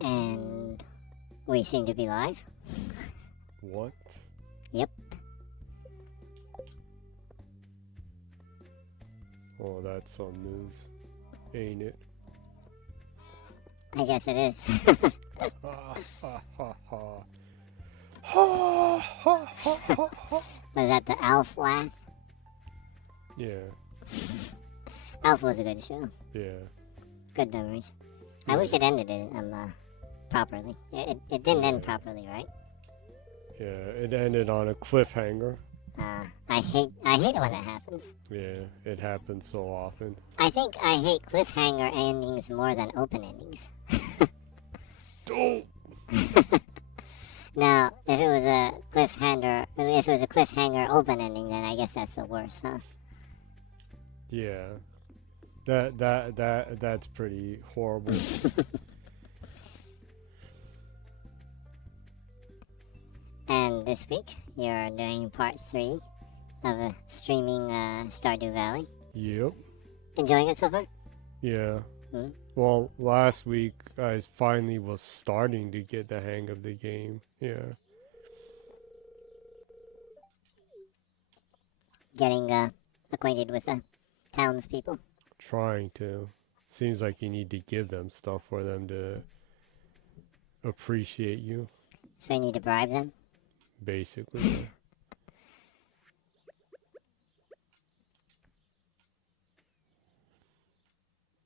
And we seem to be live. What? Yep. Oh, that's some news, ain't it? I guess it is. Ha ha ha ha. Ha ha ha ha ha. Was that the Alf laugh? Yeah, Alf was a good show. yeah. Good memories. I wish it ended it properly. It didn't end properly, right? Yeah, it ended on a cliffhanger. I hate it when it happens. Yeah, it happens so often. I think I hate cliffhanger endings more than open endings. Oh! Now, if it was a cliffhanger open ending, then I guess that's the worst, huh? Yeah. That's pretty horrible. And this week, you're doing part 3 of streaming Stardew Valley. Yep. Enjoying it so far? Yeah. Hmm? Well, last week I finally was starting to get the hang of the game. Yeah. Getting acquainted with the townspeople. Trying to. Seems like you need to give them stuff for them to appreciate you, So you need to bribe them? basically. Yeah.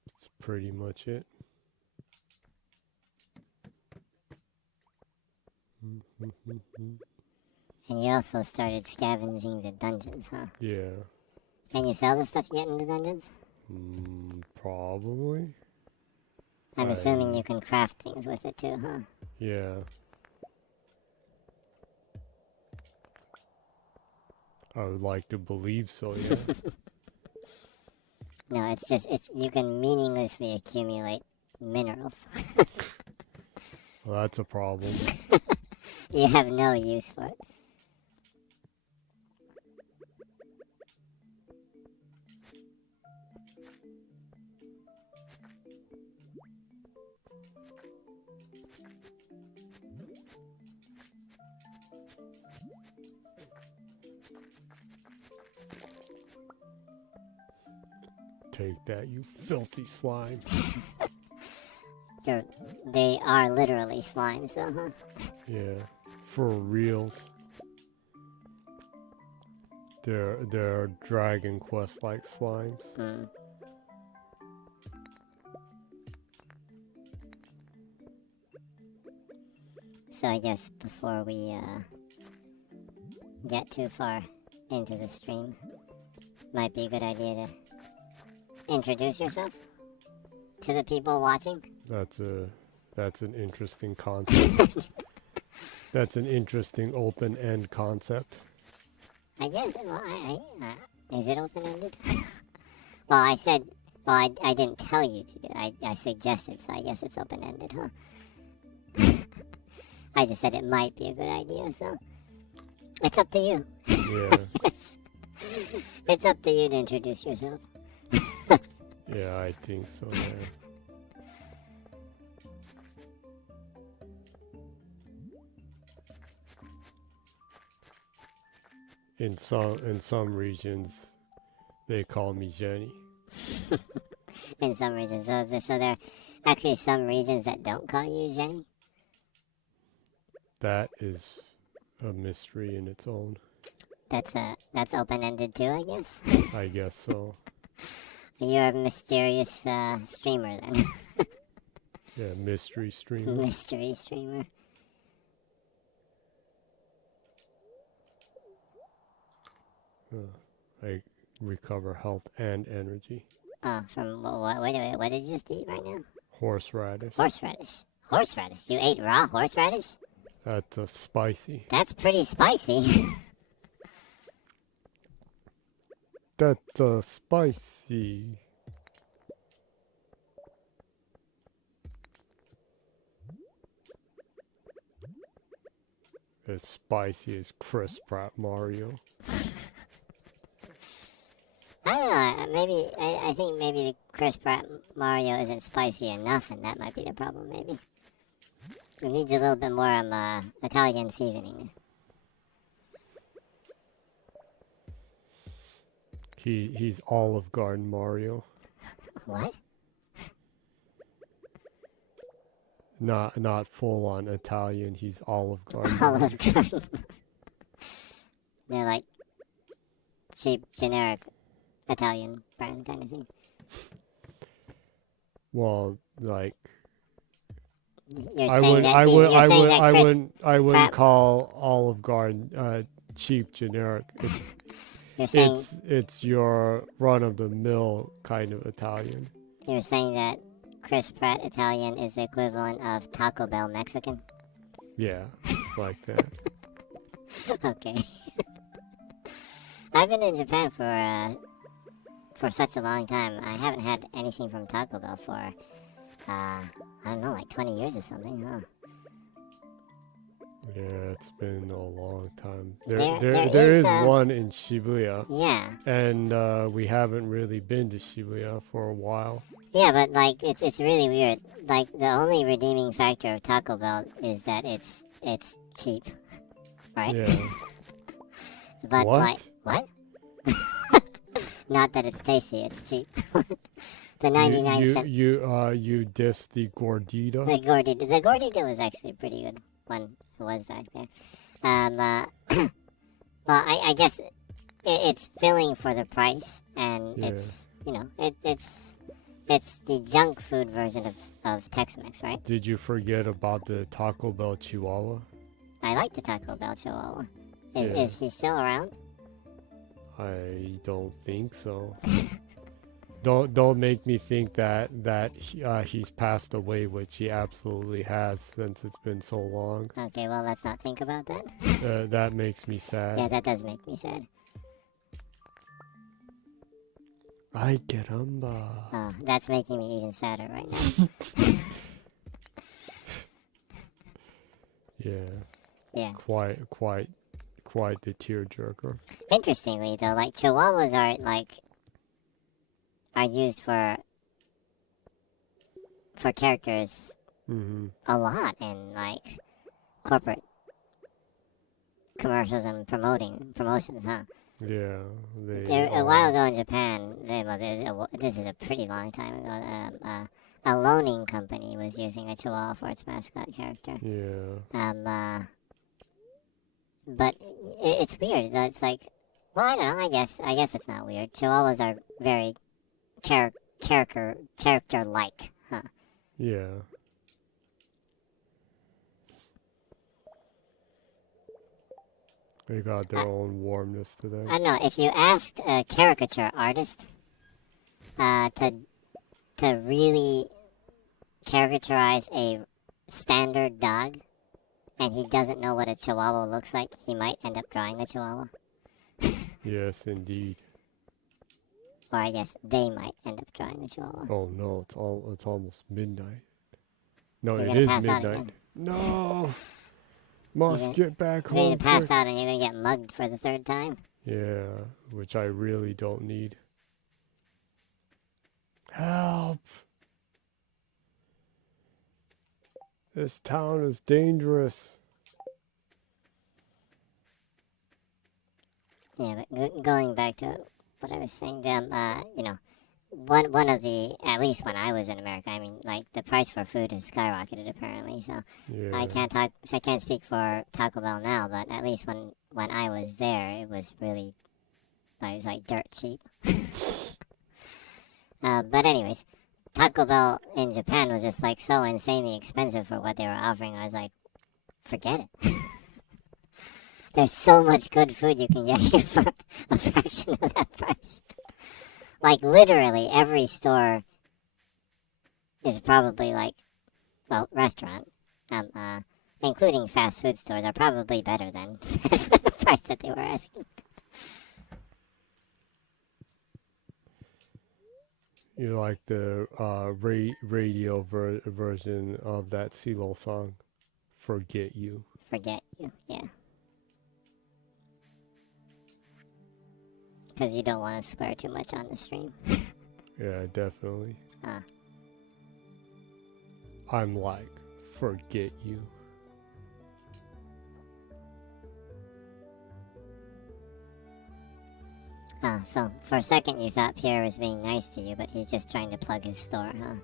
That's pretty much it. And you also started scavenging the dungeons, huh? Yeah. Can you sell the stuff yet in the dungeons? Probably. I'm assuming you can craft things with it too, huh? Yeah. I would like to believe so, yeah. No, it's you can meaninglessly accumulate minerals. Well, that's a problem. You have no use for it. Take that, you filthy slime. They are literally slimes, though, huh? Yeah, for reals. They're Dragon Quest like slimes. So I guess before we get too far into the stream, might be a good idea to introduce yourself to the people watching. That's an interesting concept. That's an interesting open-end concept. I guess. Well, is it open-ended? Well, I said. Well, I didn't tell you to do it. I suggested, so I guess it's open-ended, huh? I just said it might be a good idea, so it's up to you. Yeah. It's up to you to introduce yourself. Yeah, I think so, yeah. In some regions, they call me Jenny. In some regions, so there are actually some regions that don't call you Jenny. That is a mystery in its own. That's open-ended too, I guess. I guess so. You're a mysterious streamer then. Yeah, mystery streamer. Mystery streamer. I recover health and energy. Oh, from what did you just eat right now? Horseradish. Horseradish. Horseradish. You ate raw horseradish? That's spicy. That's pretty spicy. That's spicy. as spicy as Chris Pratt Mario. I don't know. Maybe I think maybe the Chris Pratt Mario isn't spicy enough, and that might be the problem. Maybe it needs a little bit more Italian seasoning. He's Olive Garden Mario. What? Not full on Italian. He's Olive Garden. Olive Garden. They're like cheap, generic Italian brand kind of thing. Well, like You're I saying would that I he's- would you're I saying would that I Chris wouldn't I wouldn't Pratt- call Olive Garden cheap generic. You're saying It's your run of the mill kind of Italian. you're saying that Chris Pratt Italian is the equivalent of Taco Bell Mexican. Yeah, like that. Okay. I've been in Japan for such a long time. I haven't had anything from Taco Bell for I don't know, like 20 years or something, huh? Yeah, it's been a long time. There There is, is one in Shibuya, Yeah. and we haven't really been to Shibuya for a while. Yeah, but like it's really weird. Like the only redeeming factor of Taco Bell is that it's cheap. Right? Yeah. But What? like what? Not that it's tasty, it's cheap. The 99 cent You diss the gordita? the gordita was actually a pretty good one. It was back there. Well, I guess it's filling for the price, and Yeah. it's the junk food version of Tex-Mex, right? Did you forget about the Taco Bell Chihuahua? I like the Taco Bell Chihuahua. Yeah. Is he still around? I don't think so. Don't make me think that he's passed away, which he absolutely has since it's been so long. Okay, well, let's not think about that. That makes me sad. Yeah, that does make me sad. Ay, caramba. Oh, that's making me even sadder right now. Yeah. Yeah. Quite the tearjerker. Interestingly, though, like Chihuahuas are used for characters Mm-hmm. a lot in like corporate commercials and promotions, huh? Yeah. A while ago in Japan, this is a pretty long time ago. A loaning company was using a Chihuahua for its mascot character. Yeah. But it's weird. It's like, well, I don't know. I guess it's not weird. Chihuahuas are very character-like, huh? Yeah. They got their own warmness to them. I don't know. If you asked a caricature artist to really caricaturize a standard dog, and he doesn't know what a Chihuahua looks like, he might end up drawing a Chihuahua. Yes, indeed. Or I guess they might end up drawing a Chihuahua. Oh no, it's almost midnight. No, You're it gonna is pass out midnight. again. No. Must get back You're gonna home. pass quick. out and you're gonna get mugged for the third time. Yeah, which I really don't need. Help! This town is dangerous. Yeah, but going back to what I was saying, one of the, at least when I was in America, I mean, like the price for food has skyrocketed apparently. So Yeah. I can't speak for Taco Bell now, but at least when I was there, it was like dirt cheap. But anyways, Taco Bell in Japan was just like so insanely expensive for what they were offering. I was like, forget it. There's so much good food you can get here for a fraction of that price. Like, literally, every store is probably like, well, restaurant, including fast food stores, are probably better than for the price that they were asking. You like the radio version of that CeeLo song, "Forget You." Forget you, yeah. Because you don't want to swear too much on the stream. Yeah, definitely. Huh. I'm like, forget you. So for a second you thought Pierre was being nice to you, but he's just trying to plug his store, huh?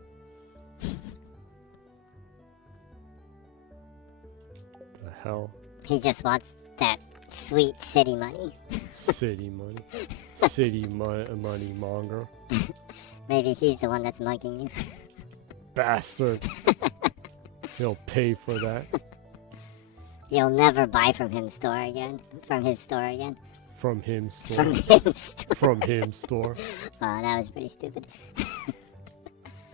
The hell? He just wants that sweet city money. City money. City money monger. Maybe he's the one that's mugging you. Bastard. He'll pay for that. You'll never buy from him store again. From his store again. From him store. From him store. From him store. Oh, that was pretty stupid.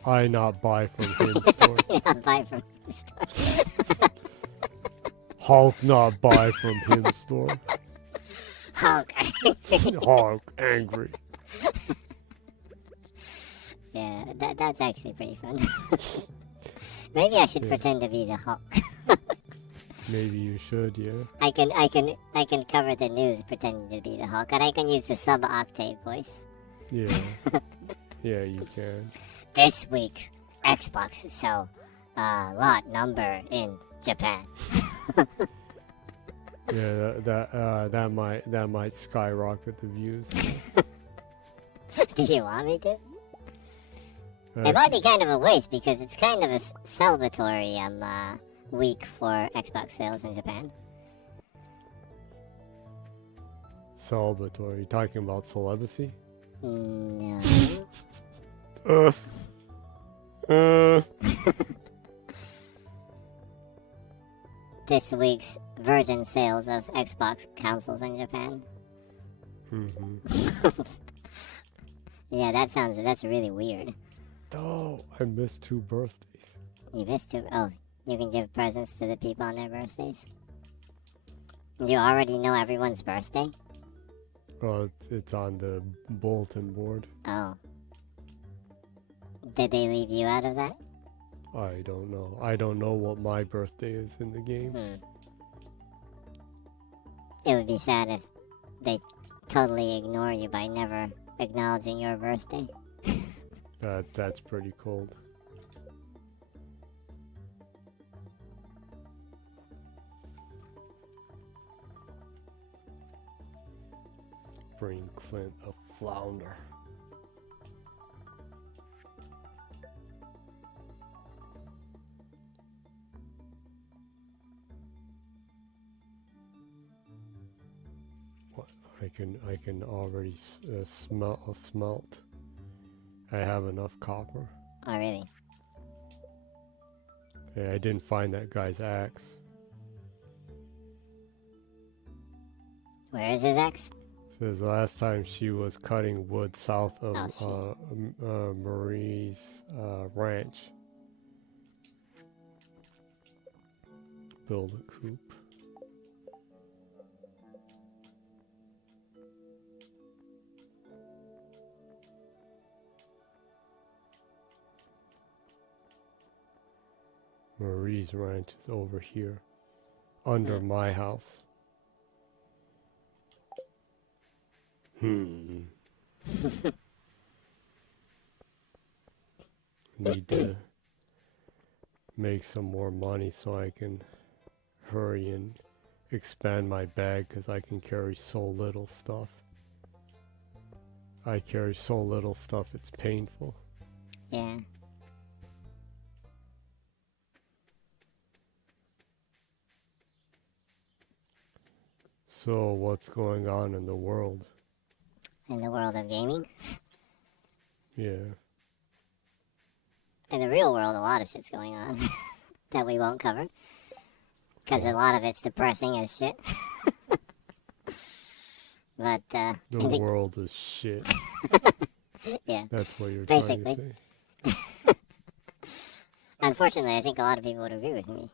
I not buy from him store. Not buy from his store. Hulk not buy from him store. Hulk. Hulk angry. Yeah, that's actually pretty fun. Maybe I should pretend to be the Hulk. Maybe you should, yeah. I can cover the news pretending to be the Hulk, and I can use the sub-octave voice. Yeah. Yeah, you can. This week, Xbox sell lot number in Japan. Yeah, that might skyrocket the views. Do you want me to? It might be kind of a waste because it's kind of a celebratory week for Xbox sales in Japan. Celebratory. You talking about celibacy? No. This week's virgin sales of Xbox consoles in Japan. Mm-hmm. Yeah, that's really weird. Oh, I missed 2 birthdays. You missed two. Oh, you can give presents to the people on their birthdays. You already know everyone's birthday? Oh, it's on the bulletin board. Oh. Did they leave you out of that? I don't know. I don't know what my birthday is in the game. It would be sad if they totally ignore you by never acknowledging your birthday. That's pretty cold. Bring Clint a flounder. What? I can already smelt. I have enough copper. Oh, really? Yeah, I didn't find that guy's axe. Where is his ex? Says last time she was cutting wood south of Oh, Marie's ranch. Build a coop. Marie's ranch is over here, under my house. Need to make some more money so I can hurry and expand my bag because I can carry so little stuff. I carry so little stuff, it's painful. Yeah. So what's going on in the world? In the world of gaming? Yeah. In the real world, a lot of shit's going on that we won't cover. Because a lot of it's depressing as shit. But, The world is shit. Yeah. That's what you're Basically. trying to say. Unfortunately, I think a lot of people would agree with me.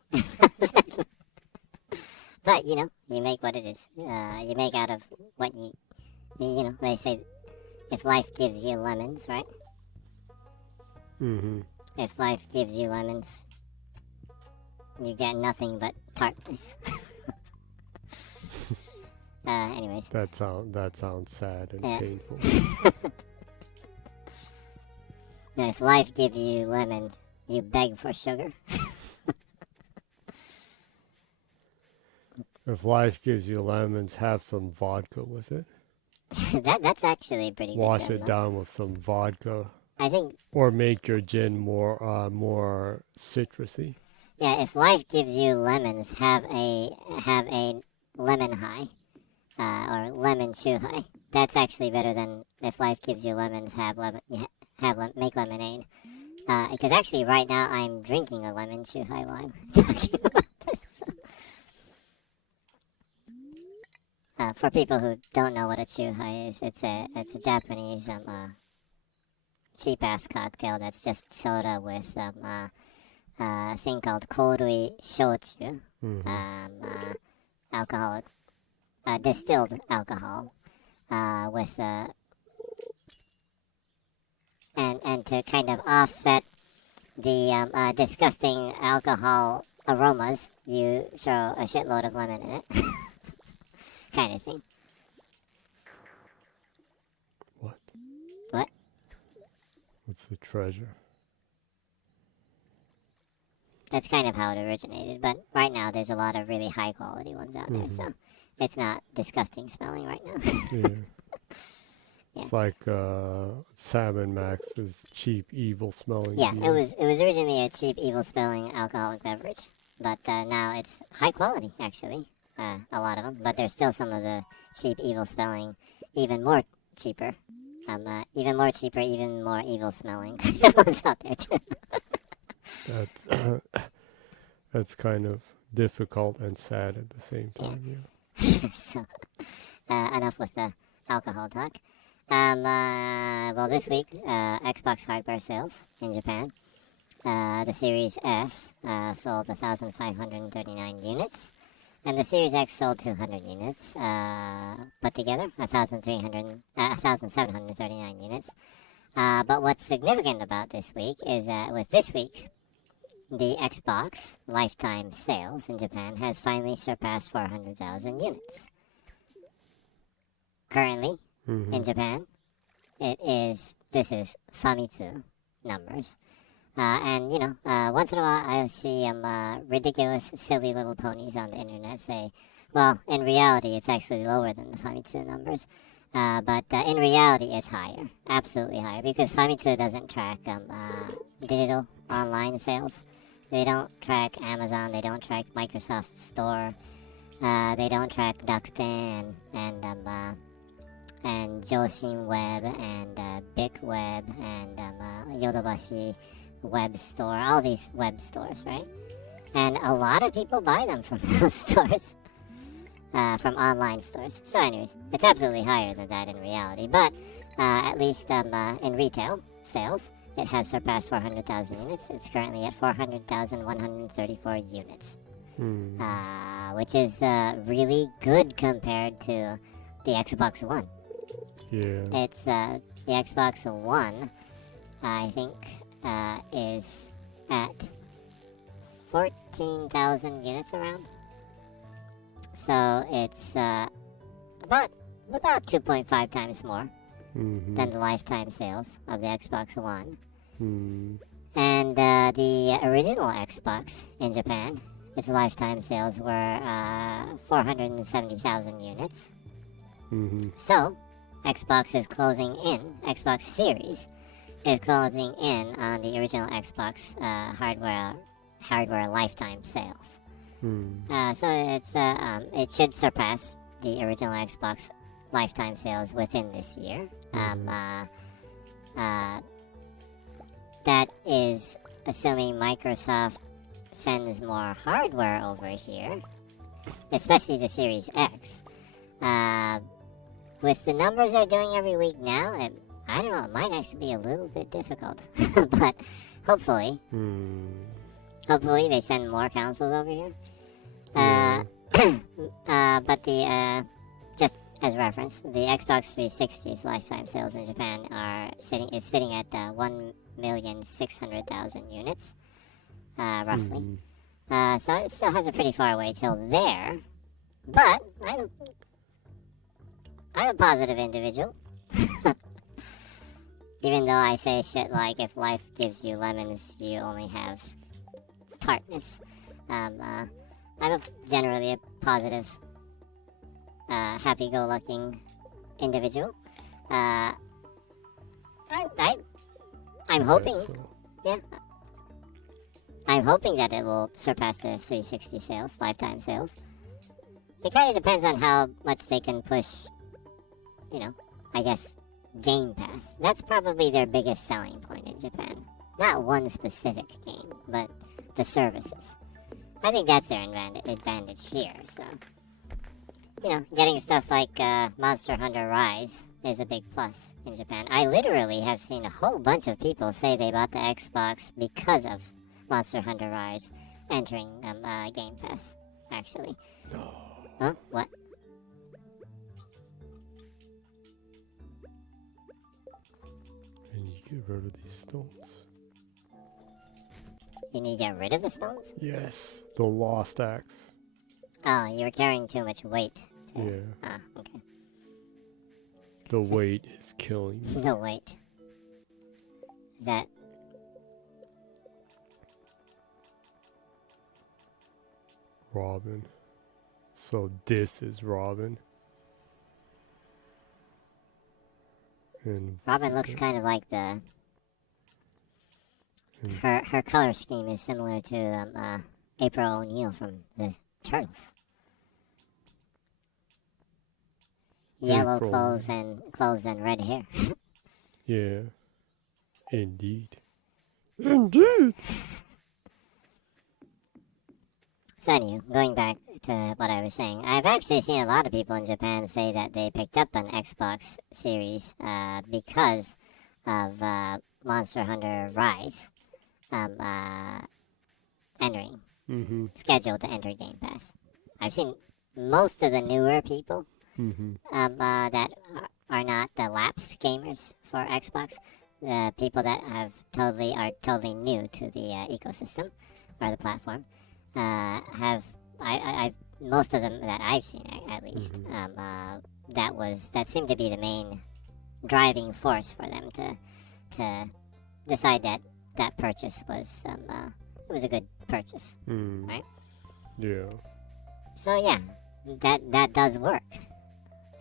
But, you know, you make what it is. You make out of what you know, they say if life gives you lemons, right? Mm-hmm. If life gives you lemons, you get nothing but tartness. Anyways. That sounds sad and Yeah. painful. Now, if life gives you lemons, you beg for sugar. If life gives you lemons, have some vodka with it. That's actually pretty good. Wash it down with some vodka, I think, or make your gin more citrusy. yeah, if life gives you lemons, have a lemon high, or lemon chew high. That's actually better than if life gives you lemons, make lemonade. Because actually, right now I'm drinking a lemon chew high while I'm talking about this. For people who don't know what a chew high is, it's a Japanese cheap ass cocktail that's just soda with a thing called korui shochu, alcoholic, distilled alcohol, with and to kind of offset the disgusting alcohol aromas, you throw a shitload of lemon in it, kind of thing. What? What? What's the treasure? That's kind of how it originated, but right now there's a lot of really high quality ones out there, so it's not disgusting smelling right now. Yeah. Yeah. It's like Salmon Max's cheap, evil smelling Yeah, beer. it was originally a cheap, evil smelling alcoholic beverage, but now it's high quality actually. A lot of them, but there's still some of the cheap, evil smelling, even more cheaper, even more cheaper, even more evil smelling ones out there too. That's that's kind of difficult and sad at the same time. Yeah. So, enough with the alcohol talk. Well, this week, Xbox hardware sales in Japan. The Series S sold 1,539 units, and the Series X sold 200 units. Put together, 1,739 units. But what's significant about this week is that with this week, the Xbox lifetime sales in Japan has finally surpassed 400,000 units. Currently, in Japan, this is Famitsu numbers. And, once in a while I see ridiculous, silly little ponies on the internet say, well, in reality, it's actually lower than the Famitsu numbers. But in reality, it's higher. Absolutely higher. Because Famitsu doesn't track digital online sales. They don't track Amazon. They don't track Microsoft Store. They don't track Rakuten and Joshin Web and Bic Web and Yodobashi Web Store. All these web stores, right? And a lot of people buy them from those stores. From online stores. So anyways, it's absolutely higher than that in reality. But at least in retail sales, it has surpassed 400,000 units. It's currently at 400,134 units. Which is really good compared to the Xbox One. Yeah. It's the Xbox One, I think, is at 14,000 units around. So it's about 2.5 times more than the lifetime sales of the Xbox One. And the original Xbox in Japan, its lifetime sales were 470,000 units. So Xbox Xbox Series is closing in on the original Xbox hardware lifetime sales. So it should surpass the original Xbox lifetime sales within this year. That is assuming Microsoft sends more hardware over here, especially the Series X. With the numbers they're doing every week now, I don't know, it might actually be a little bit difficult. But hopefully they send more consoles over here. But just as reference, the Xbox 360's lifetime sales in Japan is sitting at 1,600,000 units, roughly. So it still has a pretty far way till there. But I'm a positive individual. Even though I say shit like, if life gives you lemons, you only have tartness. I'm generally a positive, happy-go-lucky individual. I'm Is that hoping, so? yeah. I'm hoping that it will surpass the 360 sales, lifetime sales. It kind of depends on how much they can push, I guess, Game Pass. That's probably their biggest selling point in Japan. Not one specific game, but the services. I think that's their advantage here, so... getting stuff like Monster Hunter Rise is a big plus in Japan. I literally have seen a whole bunch of people say they bought the Xbox because of Monster Hunter Rise entering Game Pass, actually. No. Huh? What? And you get rid of these stones. You need to get rid of the stones? Yes, the lost axe. Oh, you're carrying too much weight. Yeah. Ah, okay. The weight is killing me. The weight. That... Robin. So this is Robin. And Robin looks kind of like the... Her color scheme is similar to April O'Neil from the Turtles. Yellow April. clothes and red hair. Yeah. Indeed. Indeed. So anyway, going back to what I was saying, I've actually seen a lot of people in Japan say that they picked up an Xbox Series because of Monster Hunter Rise entering, scheduled to enter Game Pass. I've seen most of the newer people that are not the lapsed gamers for Xbox, the people that are totally new to the ecosystem or the platform. Most of them that I've seen at least, that seemed to be the main driving force for them to decide that purchase was it was a good purchase, right? Yeah. So yeah, that does work.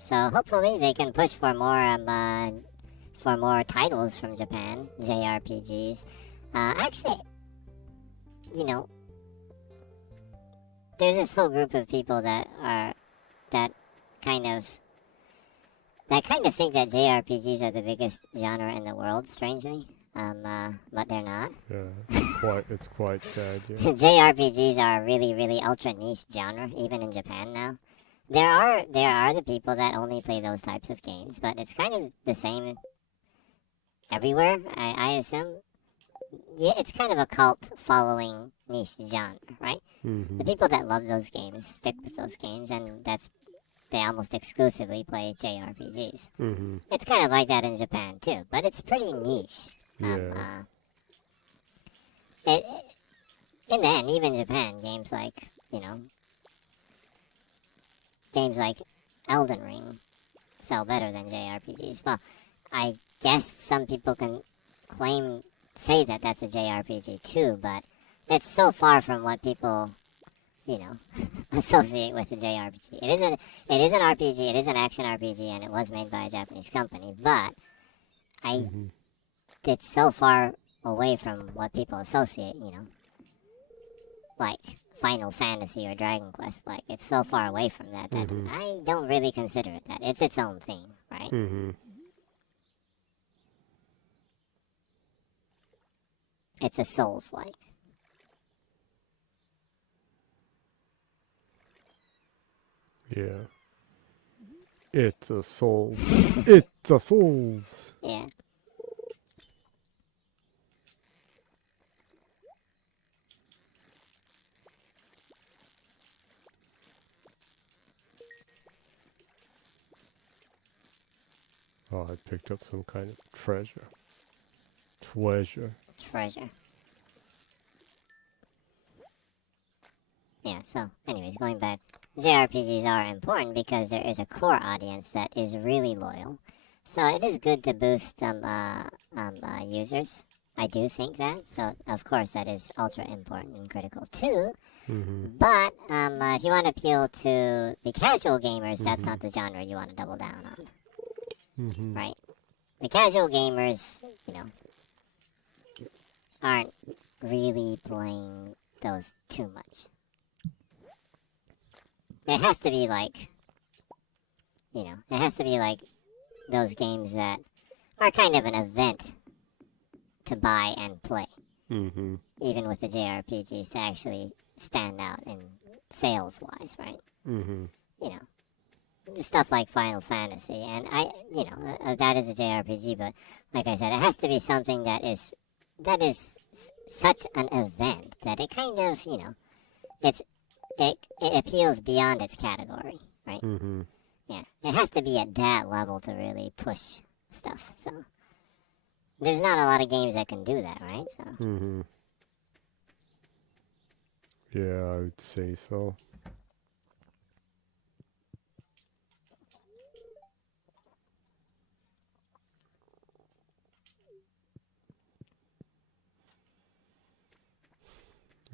So hopefully they can push for more titles from Japan, JRPGs. Actually, there's this whole group of people that kind of think that JRPGs are the biggest genre in the world, strangely. But they're not. Yeah, it's quite sad, yeah. JRPGs are a really, really ultra niche genre, even in Japan now. There are the people that only play those types of games, but it's kind of the same everywhere, I assume. Yeah, it's kind of a cult following niche genre, right? The people that love those games stick with those games, and they almost exclusively play JRPGs. It's kind of like that in Japan too, but it's pretty niche. Yeah. In the end, even Japan, games like Elden Ring sell better than JRPGs. Well, I guess some people can say that that's a JRPG too, but it's so far from what people, associate with a JRPG. It is an RPG, it is an action RPG, and it was made by a Japanese company, but it's so far away from what people associate, like Final Fantasy or Dragon Quest. Like, it's so far away from that I don't really consider it that. It's its own thing, right? It's a Souls-like. Yeah. It's a Souls. It's a Souls. Yeah. Oh, I picked up some kind of treasure. Treasure. Yeah, so, anyways, going back JRPGs are important because there is a core audience that is really loyal. So it is good to boost users. I do think that. So of course that is ultra important and critical too. Mm-hmm. But if you want to appeal to the casual gamers, that's Mm-hmm. not the genre you want to double down on, Mm-hmm. right? The casual gamers, aren't really playing those too much. It has to be like, it has to be like those games that are kind of an event to buy and play, Mm-hmm. even with the JRPGs to actually stand out in sales wise, right? Mm-hmm. You know, stuff like Final Fantasy, and that is a JRPG, but like I said, it has to be something that is such an event that it kind of, it's it appeals beyond its category, right? Mm-hmm. Yeah, it has to be at that level to really push stuff. So there's not a lot of games that can do that, right? So Mm-hmm. Yeah, I would say so.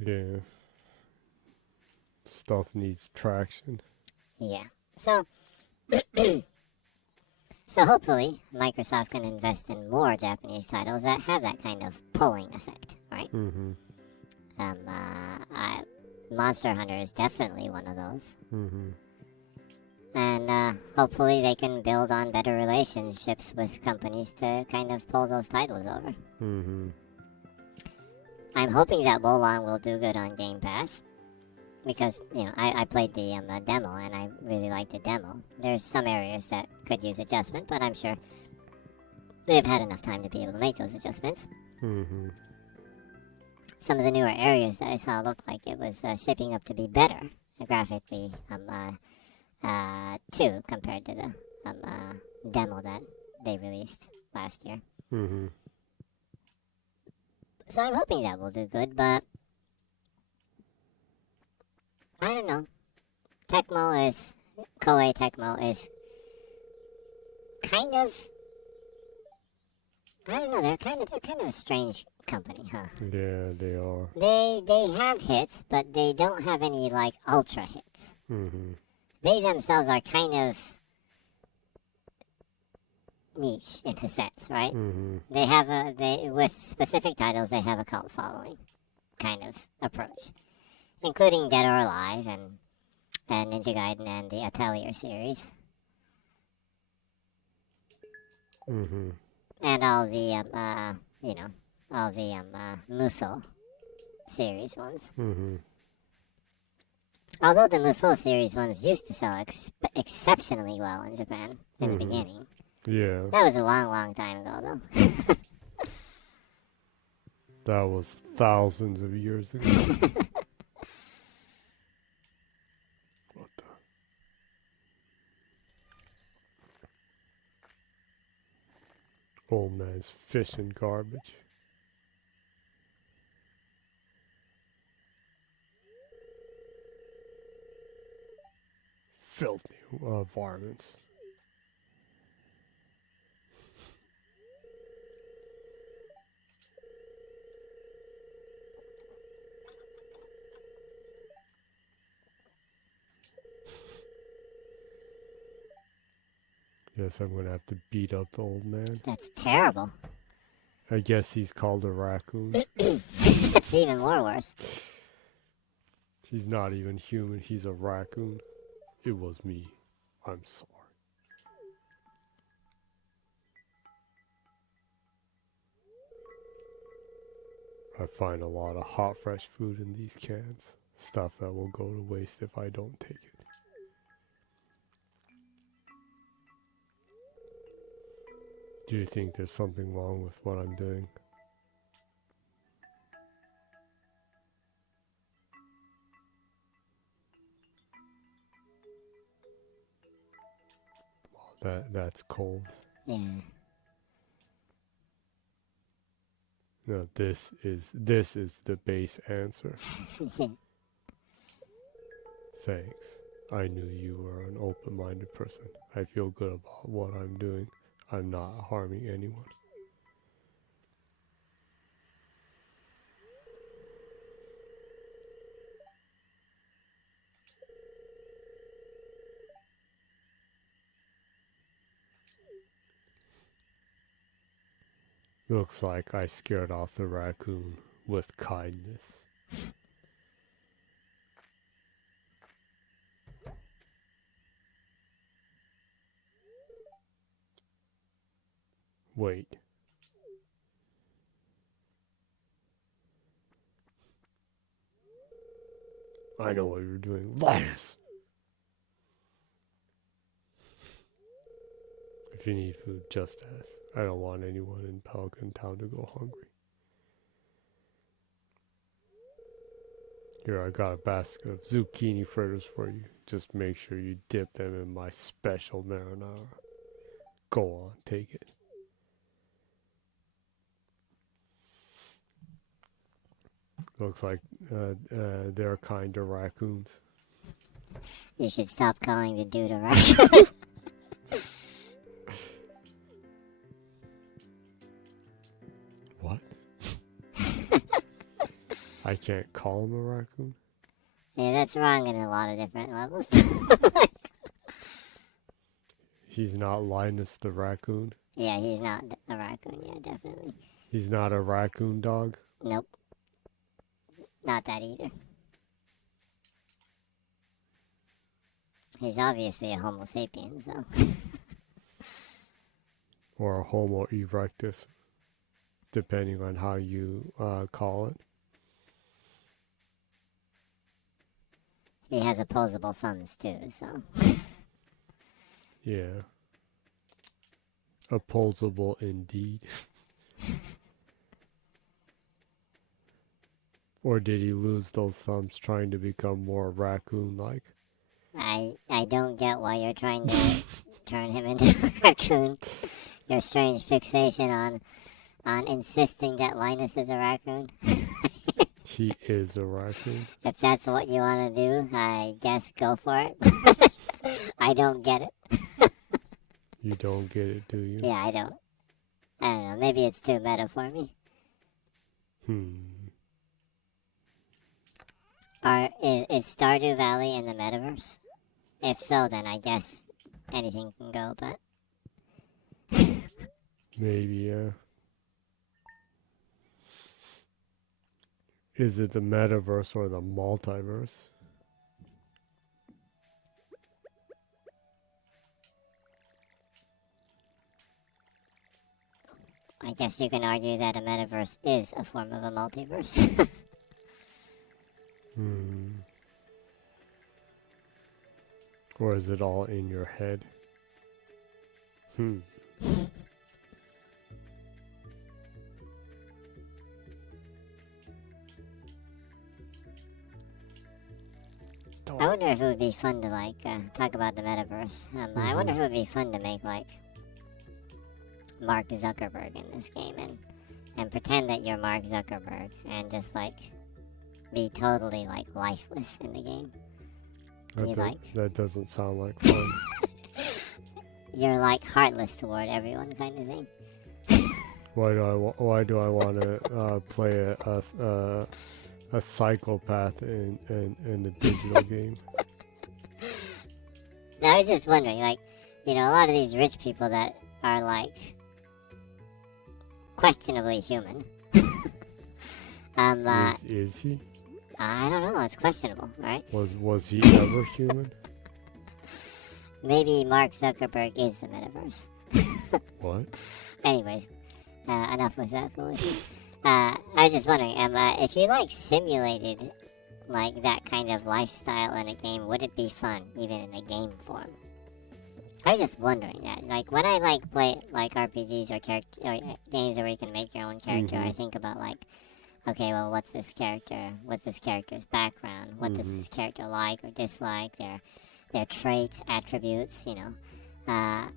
Yeah. Stuff needs traction. yeah, so so hopefully Microsoft can invest in more Japanese titles that have that kind of pulling effect, right? Mm-hmm. Monster Hunter is definitely one of those. Mm-hmm. And hopefully they can build on better relationships with companies to kind of pull those titles over. Mm-hmm. I'm hoping that Wolong will do good on Game Pass because I played the demo and I really liked the demo. There's some areas that could use adjustment, but I'm sure they've had enough time to be able to make those adjustments. Mm-hmm. Some of the newer areas that I saw looked like it was shaping up to be better graphically too compared to the demo that they released last year. Mm-hmm. So I'm hoping that will do good, but I don't know. Koei Tecmo is kind of, I don't know. They're kind of a strange company, huh? Yeah, they are. They have hits, but they don't have any like ultra hits. Mm-hmm. They themselves are kind of niche in a sense, right? Mm-hmm. They with specific titles they have a cult following kind of approach, including Dead or Alive and Ninja Gaiden and the Atelier series Mm-hmm. and all the all the Musou series ones. Mm-hmm. Although the Musou series ones used to sell exceptionally well in Japan in the Mm-hmm. beginning. Yeah, That was a long, long time ago, though. that was thousands of years ago. What the? Old man's fishing garbage. Filthy varmints. Guess I'm gonna have to beat up the old man. That's terrible. I guess he's called a raccoon. It's even more worse. He's not even human, he's a raccoon. It was me. I'm sorry. I find a lot of hot, fresh food in these cans. Stuff that will go to waste if I don't take it. Do you think there's something wrong with what I'm doing? That's cold. Yeah. No, this is the base answer. Yeah. Thanks. I knew you were an open-minded person. I feel good about what I'm doing. I'm not harming anyone. Looks like I scared off the raccoon with kindness. Wait. I know what you're doing. Linus! If you need food, just ask. I don't want anyone in Pelican Town to go hungry. Here, I got a basket of zucchini fritters for you. Just make sure you dip them in my special marinara. Go on, take it. Looks like they're kind of raccoons. You should stop calling the dude a raccoon. What? I can't call him a raccoon? Yeah, that's wrong in a lot of different levels. He's not Linus the raccoon? Yeah, he's not a raccoon. Yeah, definitely. He's not a raccoon dog? Nope. Not that either. He's obviously a Homo sapien, so. Or a Homo erectus, depending on how you call it. He has opposable thumbs too, so. Yeah. Opposable indeed. Or did he lose those thumbs trying to become more raccoon-like? I don't get why you're trying to turn him into a raccoon. Your strange fixation on insisting that Linus is a raccoon. He is a raccoon. If that's what you want to do, I guess go for it. I don't get it. You don't get it, do you? Yeah, I don't know. Maybe it's too meta for me. Is Stardew Valley in the metaverse? If so, then I guess anything can go, but... Maybe, yeah. Is it the metaverse or the multiverse? I guess you can argue that a metaverse is a form of a multiverse. Or is it all in your head? I wonder if it would be fun to, like, talk about the metaverse. I wonder if it would be fun to make, like, Mark Zuckerberg in this game and pretend that you're Mark Zuckerberg and just, like, be totally, like, lifeless in the game. That doesn't sound like fun. You're, like, heartless toward everyone kind of thing. Why do I want to play a psychopath in a digital game? No, I was just wondering, like, a lot of these rich people that are, like, questionably human. Is he? I don't know, it's questionable, right? Was he ever human? Maybe Mark Zuckerberg is the metaverse. What? Anyways, enough with that foolishness. I was just wondering, if you, like, simulated, like, that kind of lifestyle in a game, would it be fun, even in a game form? I was just wondering that. Like, when I, like, play, like, RPGs or games where you can make your own character, I think about, like, okay, well, what's this character's background? What does this character like or dislike? Their traits, attributes, I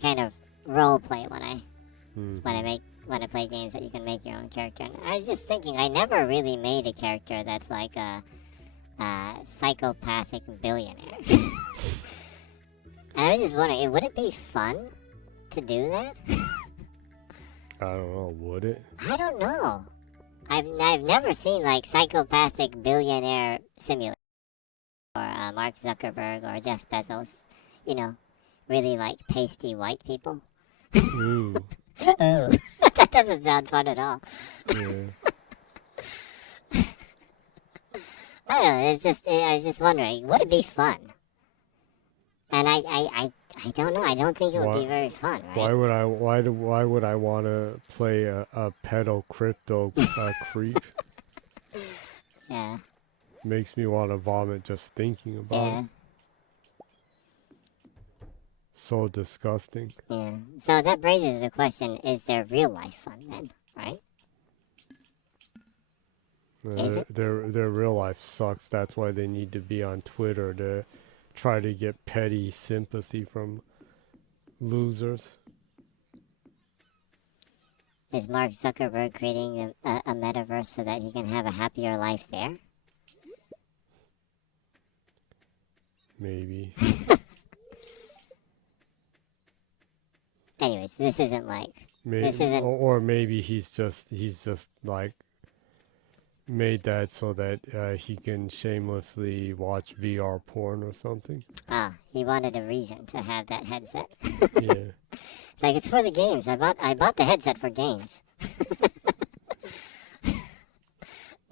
kind of role play when I play games that you can make your own character. And I was just thinking, I never really made a character that's like psychopathic billionaire. And I was just wondering, would it be fun to do that? I don't know, would it? I don't know. I've never seen like psychopathic billionaire simulator or Mark Zuckerberg or Jeff Bezos. You know, really like pasty white people. Ooh. Oh, that doesn't sound fun at all. Yeah. I don't know. It's just I was just wondering, would it be fun? And I don't know. I don't think it would be very fun, right? Why would I want to play a pedo crypto creep? Yeah. Makes me want to vomit just thinking about it. So disgusting. Yeah. So that raises the question: is there real life fun then? Right? Is it? Their real life sucks. That's why they need to be on Twitter to try to get petty sympathy from losers. Is Mark Zuckerberg creating a metaverse so that he can have a happier life there? Maybe. Anyways, this isn't like This isn't, or maybe he's just like made that so that he can shamelessly watch VR porn or something. Ah, he wanted a reason to have that headset. Yeah. It's like, it's for the games. I bought the headset for games.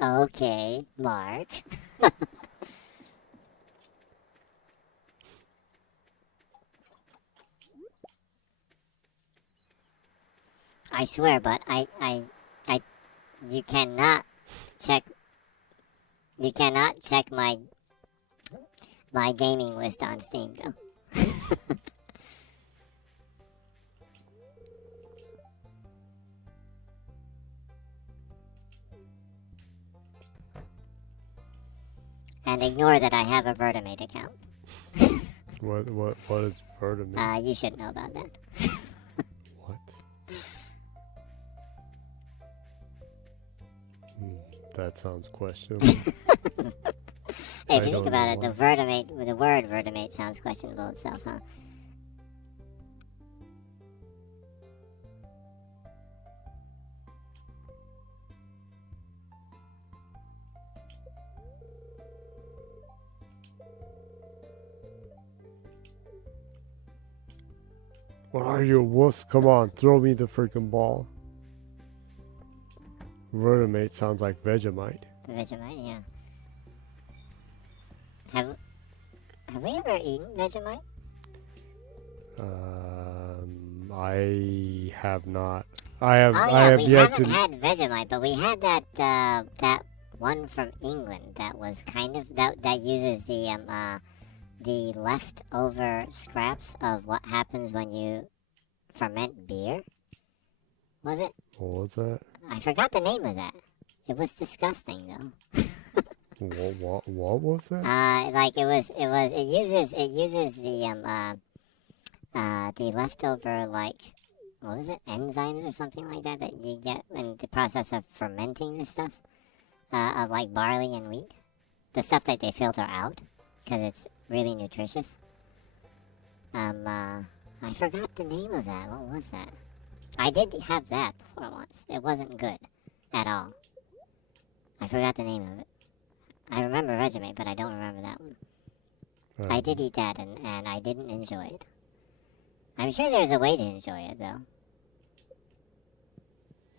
Okay, Mark. I swear, but you cannot check my gaming list on Steam though. And ignore that I have a Vertimate account. What is Vertimate? You should know about that. What? That sounds questionable. Hey, if you think about it, the word Vertimate sounds questionable itself, huh? What are you, wuss? Come on, throw me the freaking ball. Vertimate sounds like Vegemite. Vegemite, yeah. Have we ever eaten Vegemite? I have not. I have we yet haven't to. had Vegemite, but we had that one from England that was kind of that uses the leftover scraps of what happens when you ferment beer. Was it? What was that? I forgot the name of that. It was disgusting though. What was that? Like it uses the leftover, like, what was it, enzymes or something like that that you get in the process of fermenting this stuff, of like barley and wheat, the stuff that they filter out because it's really nutritious. I forgot the name of that. What was that? I did have that before once. It wasn't good at all. I forgot the name of it. I remember Vegemite, but I don't remember that one. I did eat that, and I didn't enjoy it. I'm sure there's a way to enjoy it, though.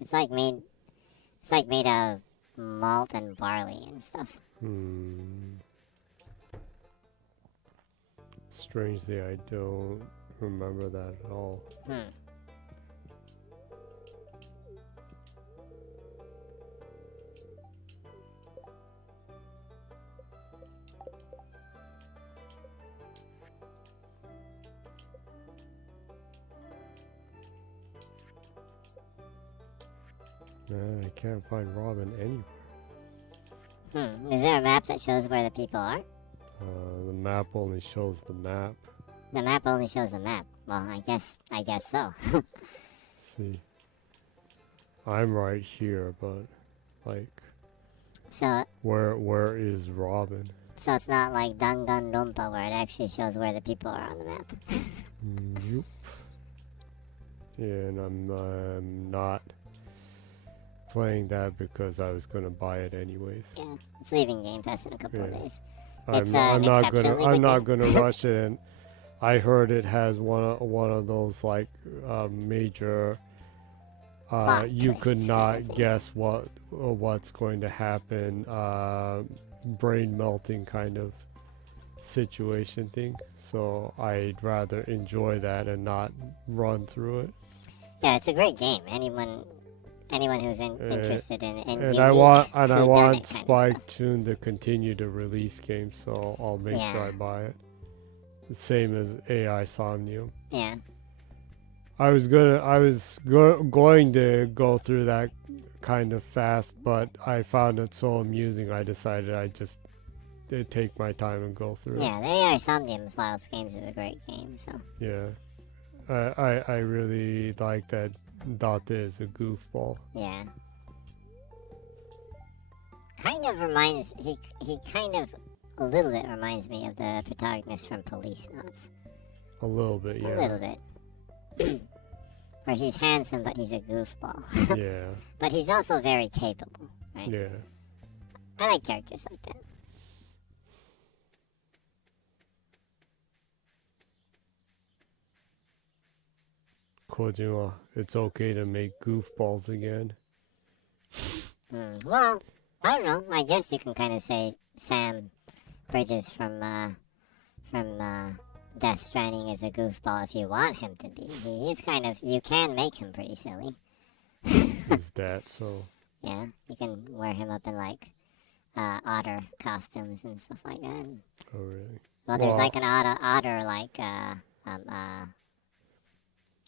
It's like made of malt and barley and stuff. Strangely, I don't remember that at all. I can't find Robin anywhere. Is there a map that shows where the people are? The map only shows the map. The map only shows the map. Well, I guess so. See, I'm right here, but like. So Where is Robin? so it's not like Danganronpa where it actually shows where the people are on the map. Nope. And I'm not playing that because I was gonna buy it anyways. Yeah, it's leaving Game Pass in a couple of days. I'm, It's I'm an not exceptionally I'm good not game. gonna rush it. And I heard it has one of those like major. Plot You could twists kind not of thing. guess what's going to happen. Brain melting kind of situation thing. So I'd rather enjoy that and not run through it. Yeah, it's a great game. Anyone who's interested in And unique I want whodunit kind of Spike stuff. Tune to continue to release games, so I'll make sure Yeah. I buy it. The same as AI Somnium. Yeah. I was going to go through that kind of fast, but I found it so amusing. I decided I'd take my time and go through it. Yeah, the AI Somnium Files games is a great game, so. Yeah, I really like that. Date is a goofball. Yeah. Kind of reminds, he kind of, a little bit reminds me of the protagonist from Police Notes. A little bit, yeah. A little bit. Where he's handsome, but he's a goofball. Yeah, But he's also very capable, right? yeah. I like characters like that. Kojima, it's okay to make goofballs again. Well, I don't know. I guess you can kind of say Sam Bridges from Death Stranding is a goofball if you want him to be. He is kind of, you can make him pretty silly. Is that so? Yeah, you can wear him up in like otter costumes and stuff like that. Oh, really? Well, there's Well- like an otter like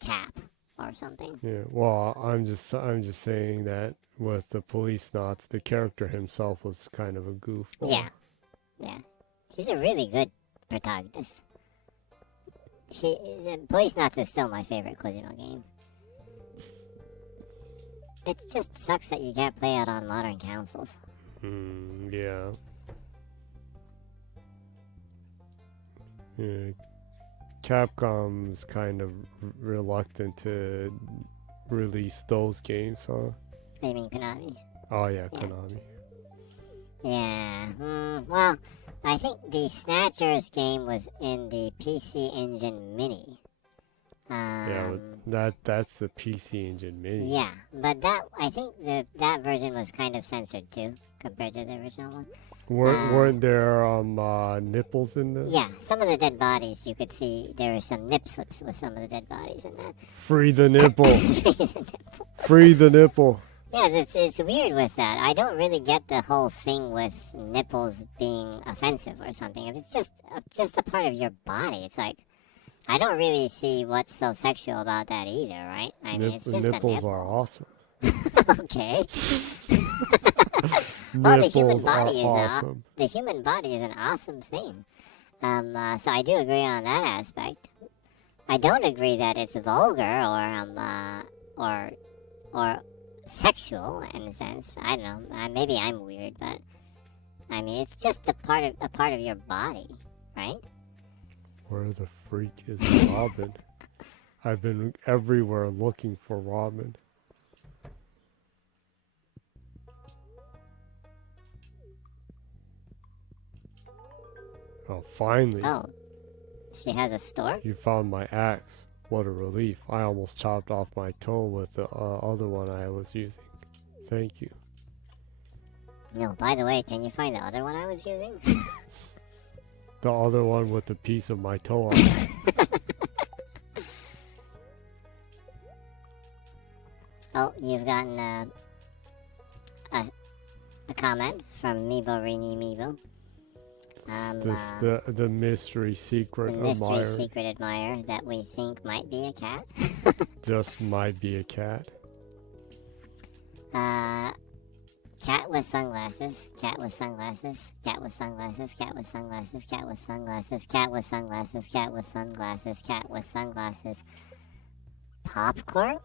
cap or something. Yeah. Well, I'm just saying that with the Police Knots, the character himself was kind of a goofball. Yeah. He's a really good protagonist. Police Knots is still my favorite Kojima game. It just sucks that you can't play it on modern consoles. Yeah. Yeah. Capcom's kind of reluctant to release those games, huh? I mean, Konami. Oh yeah, Yeah. Konami. Yeah. Well, I think the Snatchers game was in the PC Engine Mini. Yeah, but that's the PC Engine Mini. Yeah, but I think that version was kind of censored too, compared to the original one. Weren't there nipples in this? Yeah, some of the dead bodies you could see there were some nip slips with some of the dead bodies in that. Free the nipple. Free the nipple. Yeah, it's weird with that. I don't really get the whole thing with nipples being offensive or something. It's just a part of your body. It's like, I don't really see what's so sexual about that either, right? I mean, it's just nipples a nipple. are awesome. Okay. Well, the human Nipples body is awesome. the human body is an awesome thing. So I do agree on that aspect. I don't agree that it's vulgar or sexual in a sense. I don't know. Maybe I'm weird, but I mean, it's just a part of your body, right? Where the freak is Robin? I've been everywhere looking for Robin. Oh, finally. Oh, she has a store? You found my axe. What a relief. I almost chopped off my toe with the other one I was using. Thank you. No, by the way, can you find the other one I was using? The other one with the piece of my toe on it. Oh, you've gotten a comment from Meebo Rini Meebo. The mystery secret The mystery admirer. secret admirer that we think might be a cat. Just might be a cat. Cat with sunglasses. Cat with sunglasses. Cat with sunglasses. Cat with sunglasses. Cat with sunglasses. Cat with sunglasses. Cat with sunglasses. Cat with sunglasses. Popcorn?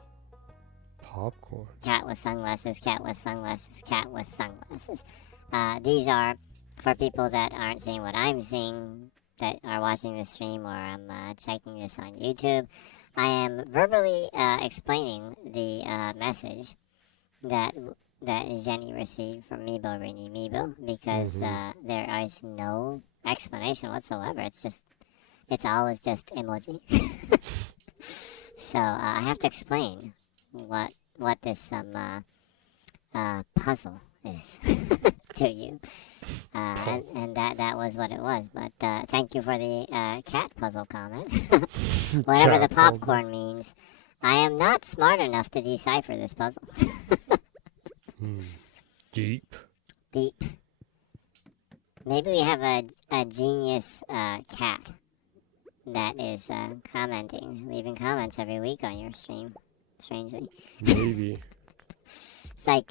popcorn. Cat with sunglasses, cat with sunglasses, cat with sunglasses. These are for people that aren't seeing what I'm seeing, that are watching the stream, or I'm checking this on YouTube. I am verbally explaining the message that Jenny received from Meebo Rini Meebo, because there is no explanation whatsoever. It's always just emoji. So I have to explain what this puzzle is to you, and that was what it was. But thank you for the cat puzzle comment. Whatever the popcorn means, I am not smart enough to decipher this puzzle. Deep. Deep. Maybe we have a genius cat that is commenting, leaving comments every week on your stream, strangely. Maybe. It's like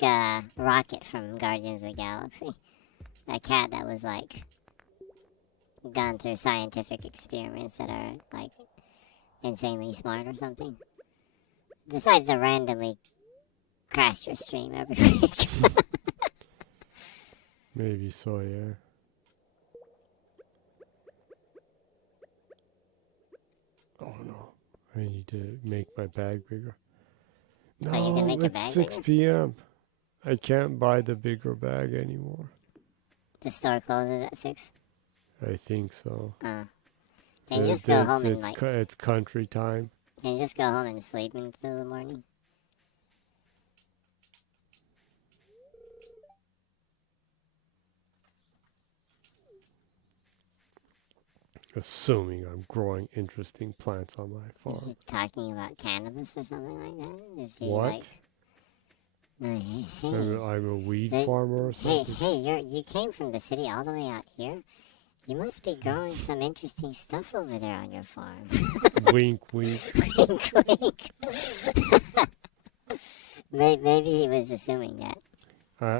Rocket from Guardians of the Galaxy. A cat that was like gone through scientific experiments that are like insanely smart or something. Decides to randomly crash your stream every week. Maybe so, yeah. Oh no, I need to make my bag bigger. No, Oh, you can make your it's bag 6 bigger? p.m. I can't buy the bigger bag anymore. The store closes at 6. I think so. Can you just go home and It's country time. can you just go home and sleep until the morning? Assuming I'm growing interesting plants on my Is farm. he talking about cannabis or something like that? Is he What? like... No, hey, I'm a weed Hey, farmer or something? you came from the city all the way out here? You must be growing some interesting stuff over there on your farm. Wink, wink. Wink, wink. Maybe he was assuming that.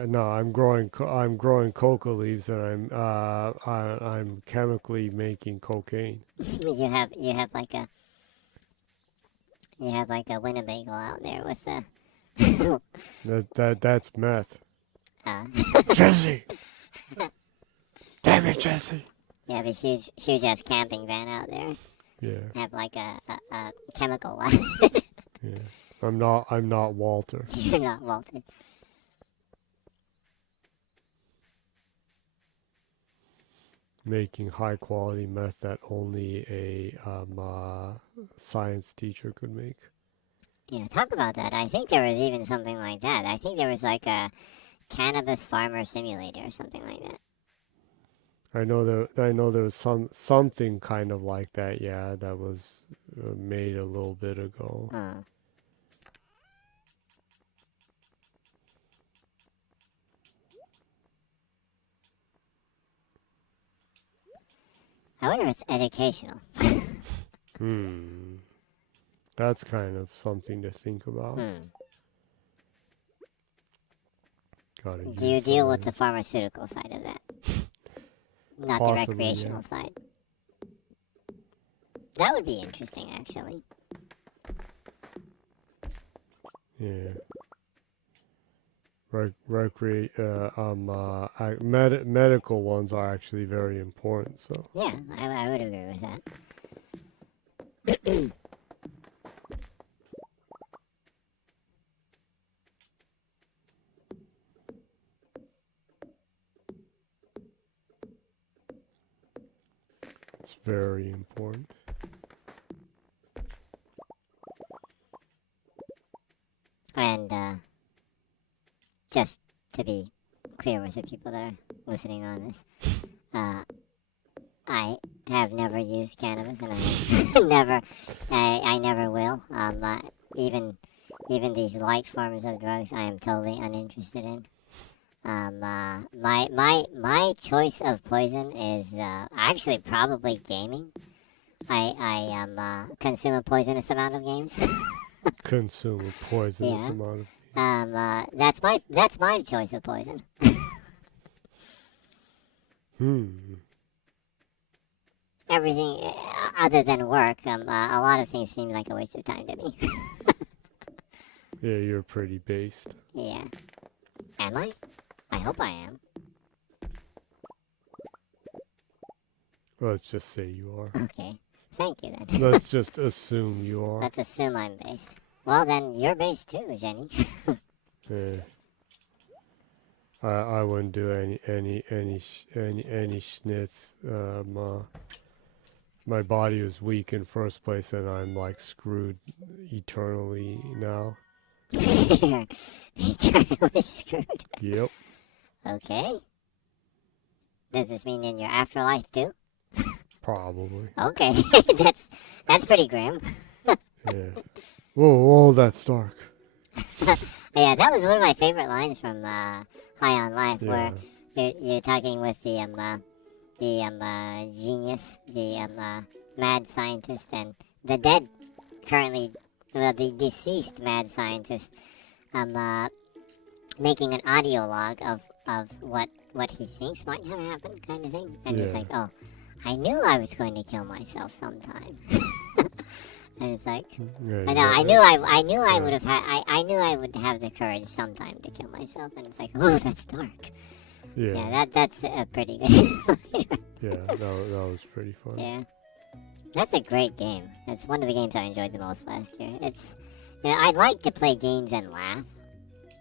No, I'm growing coca leaves, and I'm chemically making cocaine. You have like a Winnebago out there with a... That's meth. uh, Jesse! Damn it, Jesse! you have a huge ass camping van out there. Yeah, Have like a chemical lab. yeah. I'm not Walter. You're not Walter. Making high quality meth that only a science teacher could make. Yeah, talk about that. I think there was even something like that. I think there was like a cannabis farmer simulator or something like that. I know there was something kind of like that. Yeah, that was made a little bit ago. Oh. I wonder if it's educational. That's kind of something to think about. Do you deal with the pharmaceutical side of that? Not Possibly, the recreational yeah. side. That would be interesting, actually. Yeah. Medical ones are actually very important. So. Yeah, I would agree with that. It's very important. And just to be clear with the people that are listening on this, I have never used cannabis, and I never will. Even these light forms of drugs, I am totally uninterested in. My choice of poison is actually probably gaming. I consume a poisonous amount of games. Consume a poisonous amount of. That's my choice of poison. Everything other than work, a lot of things seem like a waste of time to me. Yeah, you're pretty based. Yeah. Am I? I hope I am. Let's just say you are. Okay. Thank you then. Let's just assume you are. Let's assume I'm based. Well then, you're based too, Jenny. Yeah. I wouldn't do any schnitz. My body was weak in first place, and I'm like screwed eternally now. You're eternally screwed. Yep. Okay. Does this mean in your afterlife too? Probably. Okay. that's pretty grim. Yeah. Whoa, that's dark. Yeah, that was one of my favorite lines from High on Life, Yeah. where you're talking with the genius, the mad scientist, and the dead, currently, well, the deceased mad scientist, making an audio log of what he thinks might have happened, kind of thing. And he's Yeah. like, "Oh, I knew I was going to kill myself sometime." And it's like, Yeah, I know, I knew I yeah. would have I knew I would have the courage sometime to kill myself, and it's like, oh, that's dark. Yeah. Yeah, that's a pretty good. Yeah, that was pretty fun. Yeah, that's a great game. That's one of the games I enjoyed the most last year. It's, I like to play games and laugh.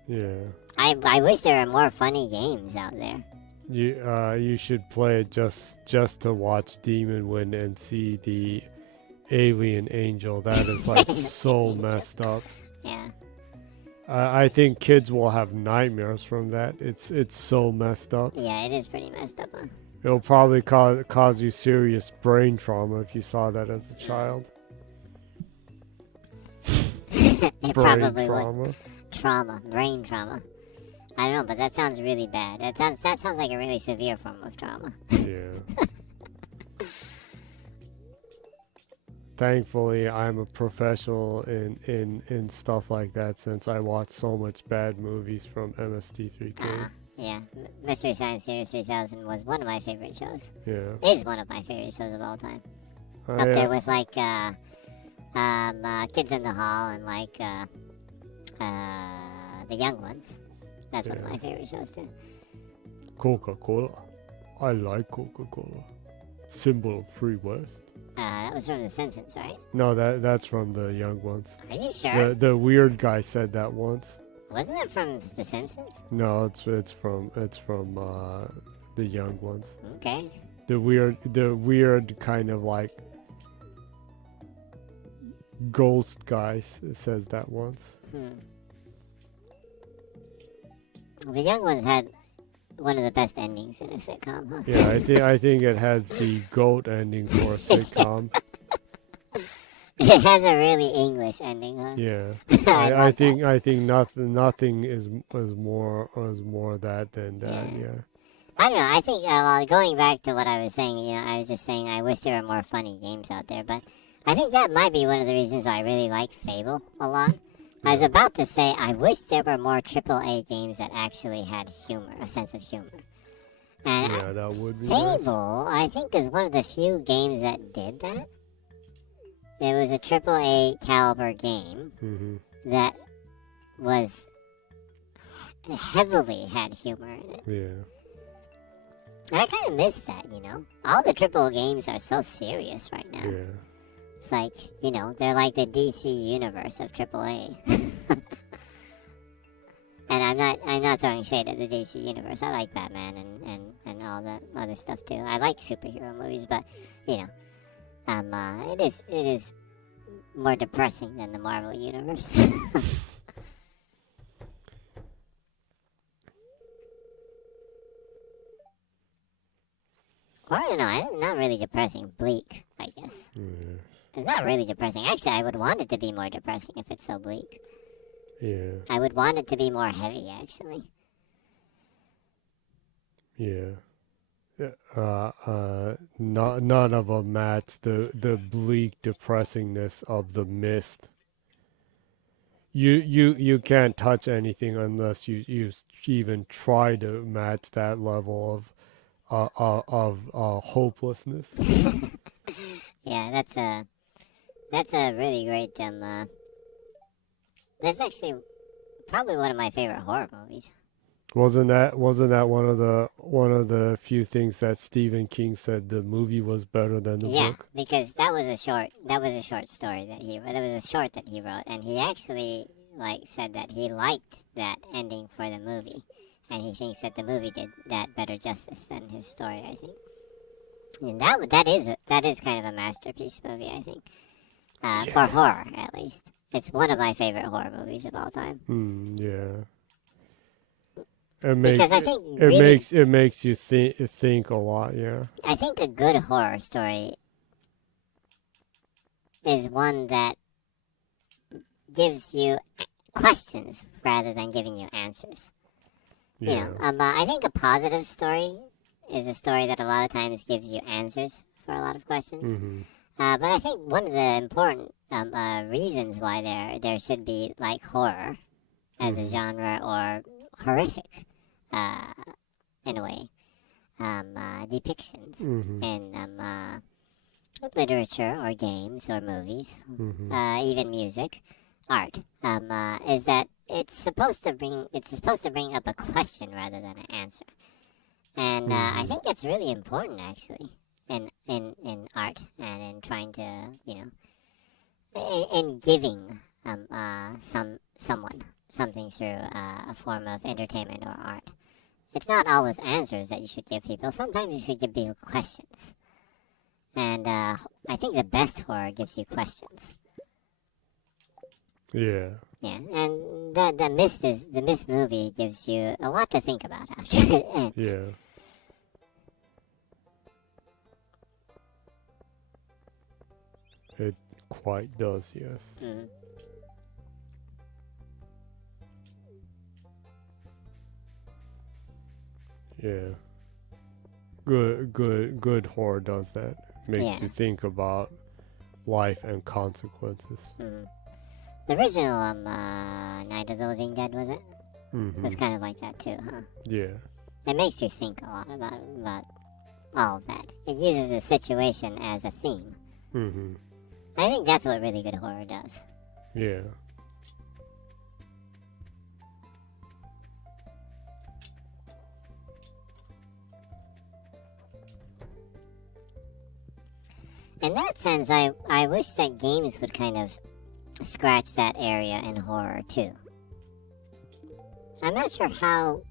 Yeah. I wish there were more funny games out there. You should play it just to watch Demon win and see the alien angel. That is like so messed up. Yeah. I think kids will have nightmares from that. It's so messed up. Yeah, it is pretty messed up, huh? It'll probably cause you serious brain trauma if you saw that as a child. It Brain probably trauma. would. Brain trauma. I don't know, but that sounds really bad. That sounds like a really severe form of trauma. Yeah. Thankfully, I'm a professional in stuff like that since I watch so much bad movies from MST3K. Yeah, Mystery Science Theater 3000 was one of my favorite shows. Yeah. Is one of my favorite shows of all time. Up I, there with like Kids in the Hall and like The Young Ones. That's one of Yeah. my favorite shows too. Coca-Cola. I like Coca-Cola. Symbol of Free West. That was from The Simpsons, right? No, that's from the Young Ones. Are you sure? The weird guy said that once. Wasn't it from The Simpsons? No, it's from the Young Ones. Okay. The weird kind of like ghost guy says that once. The Young Ones had one of the best endings in a sitcom, huh? Yeah, I think it has the GOAT ending for a sitcom. It has a really English ending, huh? Yeah, I I love think nothing is more that than that. Yeah. Yeah. I don't know. I think, well, going back to what I was saying, I was just saying I wish there were more funny games out there, but I think that might be one of the reasons why I really like Fable a lot. I was about to say I wish there were more AAA games that actually had humor, a sense of humor. And Yeah, that would be nice. Fable, I think, is one of the few games that did that. It was a AAA caliber game Mm-hmm. that was heavily had humor in it. Yeah. And I kind of miss that, All the AAA games are so serious right now. Yeah. It's like, they're like the DC universe of AAA. And I'm not throwing shade at the DC universe. I like Batman and all that other stuff too. I like superhero movies, but it is more depressing than the Marvel universe. Or I don't know, not really depressing. Bleak, I guess. Yeah. It's not really depressing. Actually, I would want it to be more depressing if it's so bleak. Yeah. I would want it to be more heavy, actually. Yeah. None of them match the bleak depressingness of the Mist. You can't touch anything unless you even try to match that level of hopelessness. Yeah, that's a really great That's actually probably one of my favorite horror movies. Wasn't that one of the few things that Stephen King said the movie was better than the Yeah, book? because that was a short story that was a short that he wrote, and he actually like said that he liked that ending for the movie, and he thinks that the movie did that better justice than his story. I think, and that is kind of a masterpiece movie. I think, for horror at least, it's one of my favorite horror movies of all time. Yeah. It Because makes I think it really, makes you think a lot. Yeah. I think a good horror story is one that gives you questions rather than giving you answers. You Yeah. know, I think a positive story is a story that a lot of times gives you answers for a lot of questions. Mm-hmm. But I think one of the important reasons why there should be like horror as a genre or horrific, uh, in a way, depictions Mm-hmm. in literature or games or movies, Mm-hmm. even music, art, is that it's supposed to bring up a question rather than an answer, and I think that's really important actually in art and in trying to in giving someone something through a form of entertainment or art. It's not always answers that you should give people. Sometimes you should give people questions. And I think the best horror gives you questions. Yeah. Yeah, and the Mist movie gives you a lot to think about after it ends. Yeah. It quite does. Yes. Mm. Yeah. Good horror does that. Makes Yeah. you think about life and consequences. Mm. The original Night of the Living Dead was it? Mm-hmm. Was kind of like that too, huh? Yeah. It makes you think a lot about all of that. It uses the situation as a theme. Mm-hmm. I think that's what really good horror does. Yeah. In that sense, I wish that games would kind of scratch that area in horror too. I'm not sure how.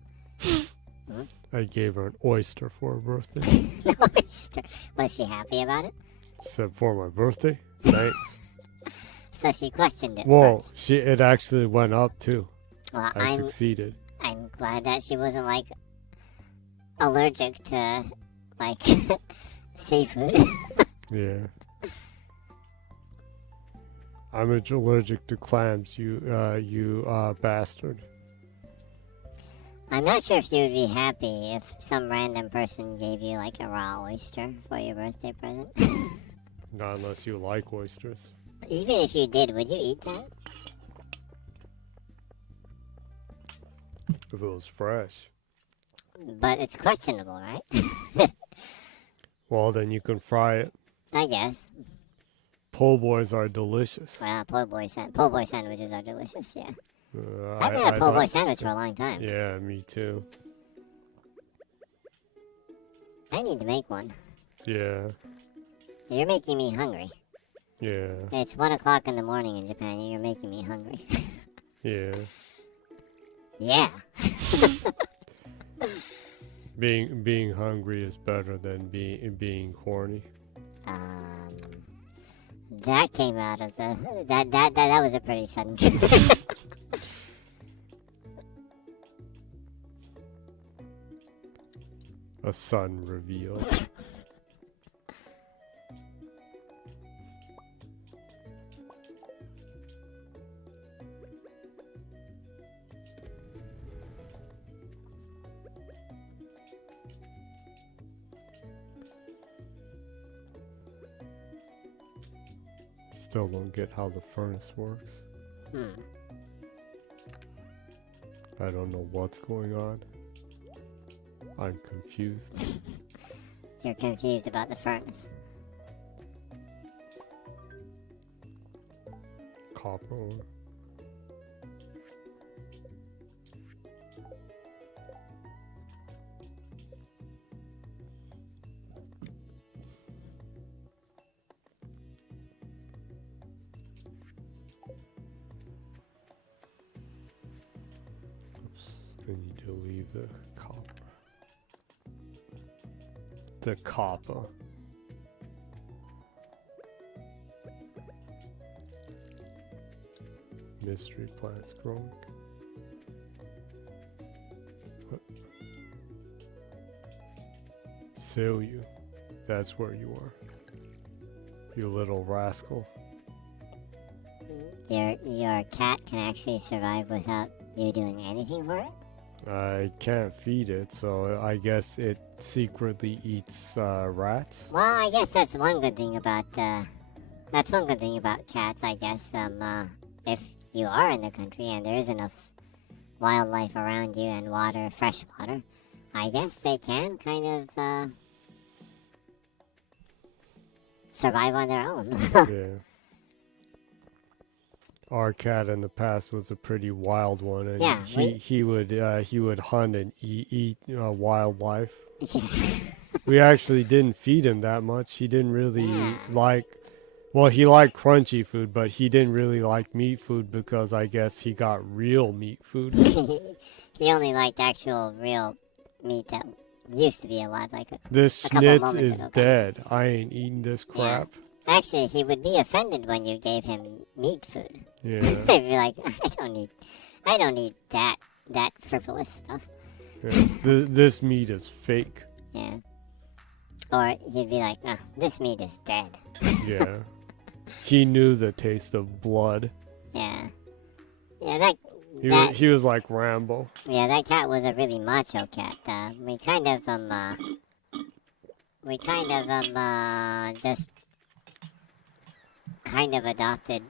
I gave her an oyster for her birthday. Was she happy about it? Said for my birthday. Thanks. So she questioned it Whoa, first. it actually went up too. Well, I succeeded. I'm glad that she wasn't like allergic to like seafood. Yeah. I'm allergic to clams, you bastard. I'm not sure if you would be happy if some random person gave you like a raw oyster for your birthday present. Not unless you like oysters. Even if you did, would you eat that? If it was fresh. But it's questionable, right? Well, then you can fry it. I guess. Po' boys are delicious. Well, po' boy sandwiches are delicious, yeah. I I've had a po' boy like- sandwich for a long time. Yeah, me too. I need to make one. Yeah, You're making me hungry. yeah, It's 1 o'clock in the morning in Japan and you're making me hungry. yeah. Yeah. Being hungry is better than being horny. That came out of the that was a pretty sudden. A sun reveal. Still don't get how the furnace works. I don't know what's going on. I'm confused. You're confused about the furnace. Copper ore. I need to leave the copper. The copper. Mystery plants growing. What? Sell you. That's where you are. You little rascal. Your cat can actually survive without you doing anything for it? I can't feed it, so I guess it secretly eats rats. Well, I guess that's one good thing about cats, I guess. If you are in the country and there is enough wildlife around you and water, fresh water, I guess they can kind of survive on their own. Yeah. Our cat in the past was a pretty wild one, and Yeah, he would hunt and eat wildlife. Yeah. We actually didn't feed him that much. He didn't really Yeah. like. Well, he liked crunchy food, but he didn't really like meat food because I guess he got real meat food. He only liked actual real meat that used to be alive, like This a couple schnitz moments is ago. dead. I ain't eating this Yeah. crap. Actually, he would be offended when you gave him meat food. Yeah. He'd be like, I don't need that frivolous stuff. Yeah. This meat is fake. Yeah. Or he'd be like, no, this meat is dead. Yeah. He knew the taste of blood. Yeah. Yeah, He was like Rambo. yeah, that cat was a really macho cat. We kind of just kind of adopted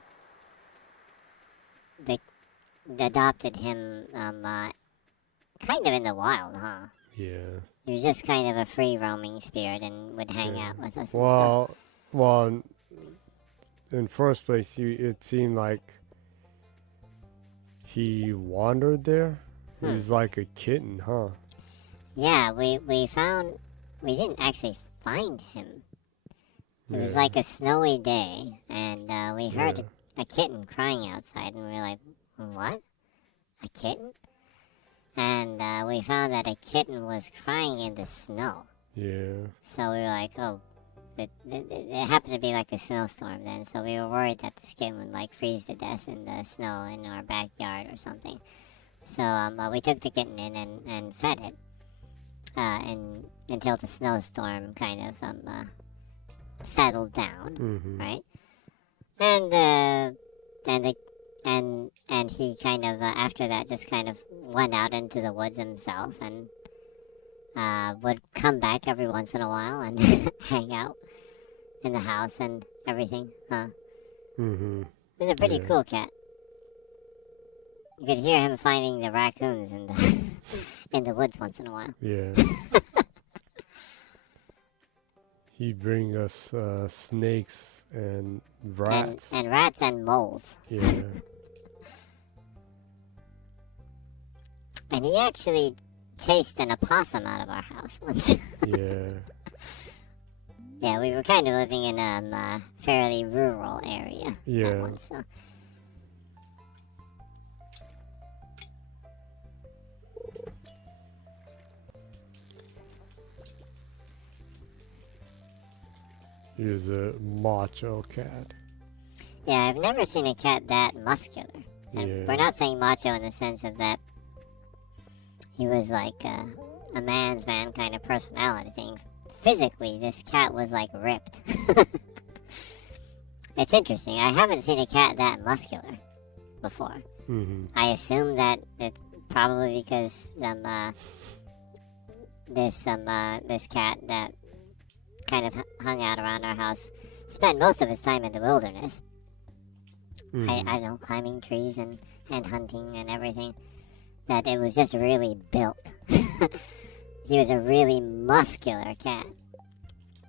him kind of in the wild, huh? Yeah. He was just kind of a free roaming spirit and would hang out with us and Well, in first place, it seemed like he wandered there. He was like a kitten, huh? Yeah, we didn't actually find him. It was Yeah. like a snowy day, and we heard Yeah. a kitten crying outside, and we were like, what? A kitten? And we found that a kitten was crying in the snow. Yeah. So we were like, oh, it happened to be like a snowstorm then, so we were worried that the kitten would like freeze to death in the snow in our backyard or something. So we took the kitten in and fed it until the snowstorm kind of settled down, Mm-hmm. right? And he kind of after that just kind of went out into the woods himself and would come back every once in a while and hang out in the house and everything. Mm-hmm. It was a pretty Yeah. cool cat. You could hear him finding the raccoons in the in the woods once in a while. Yeah. He'd bring us snakes and rats. And rats and moles. Yeah. And he actually chased an opossum out of our house once. Yeah. Yeah, we were kind of living in a fairly rural area. Yeah. That once, so. He was a macho cat. Yeah, I've never seen a cat that muscular. And Yeah. we're not saying macho in the sense of that he was like a man's man kind of personality thing. Physically, this cat was like ripped. It's interesting. I haven't seen a cat that muscular before. Mm-hmm. I assume that it's probably because this cat that kind of hung out around our house spent most of his time in the wilderness. Mm-hmm. I don't know, climbing trees and hunting and everything. That it was just really built. He was a really muscular cat.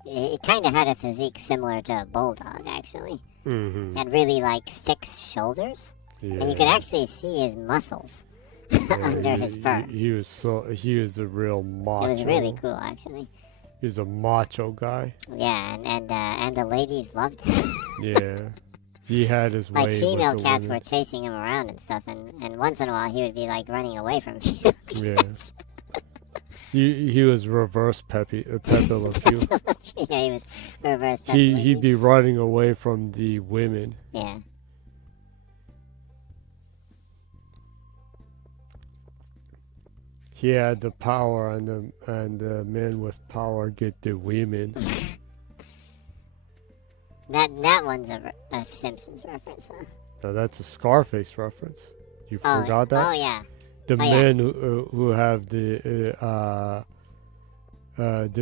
He kind of had a physique similar to a bulldog, actually. Mm-hmm. He had really like thick shoulders, Yeah. and you could actually see his muscles under his fur. He was a real macho. It was really cool, actually. He was a macho guy. Yeah, and the ladies loved him. Yeah. He had his Like way female with the cats were women. chasing him around and stuff, and once in a while he would be like running away from female Yeah. cats. He was reverse Pepe Le Pew. Yeah, he was reverse Pepe Le He'd Pew. be running away from the women. Yeah. He had the power, and the men with power get the women. That one's a Simpsons reference, huh? Now that's a Scarface reference. You forgot that? Oh yeah. The Oh, yeah. men who have the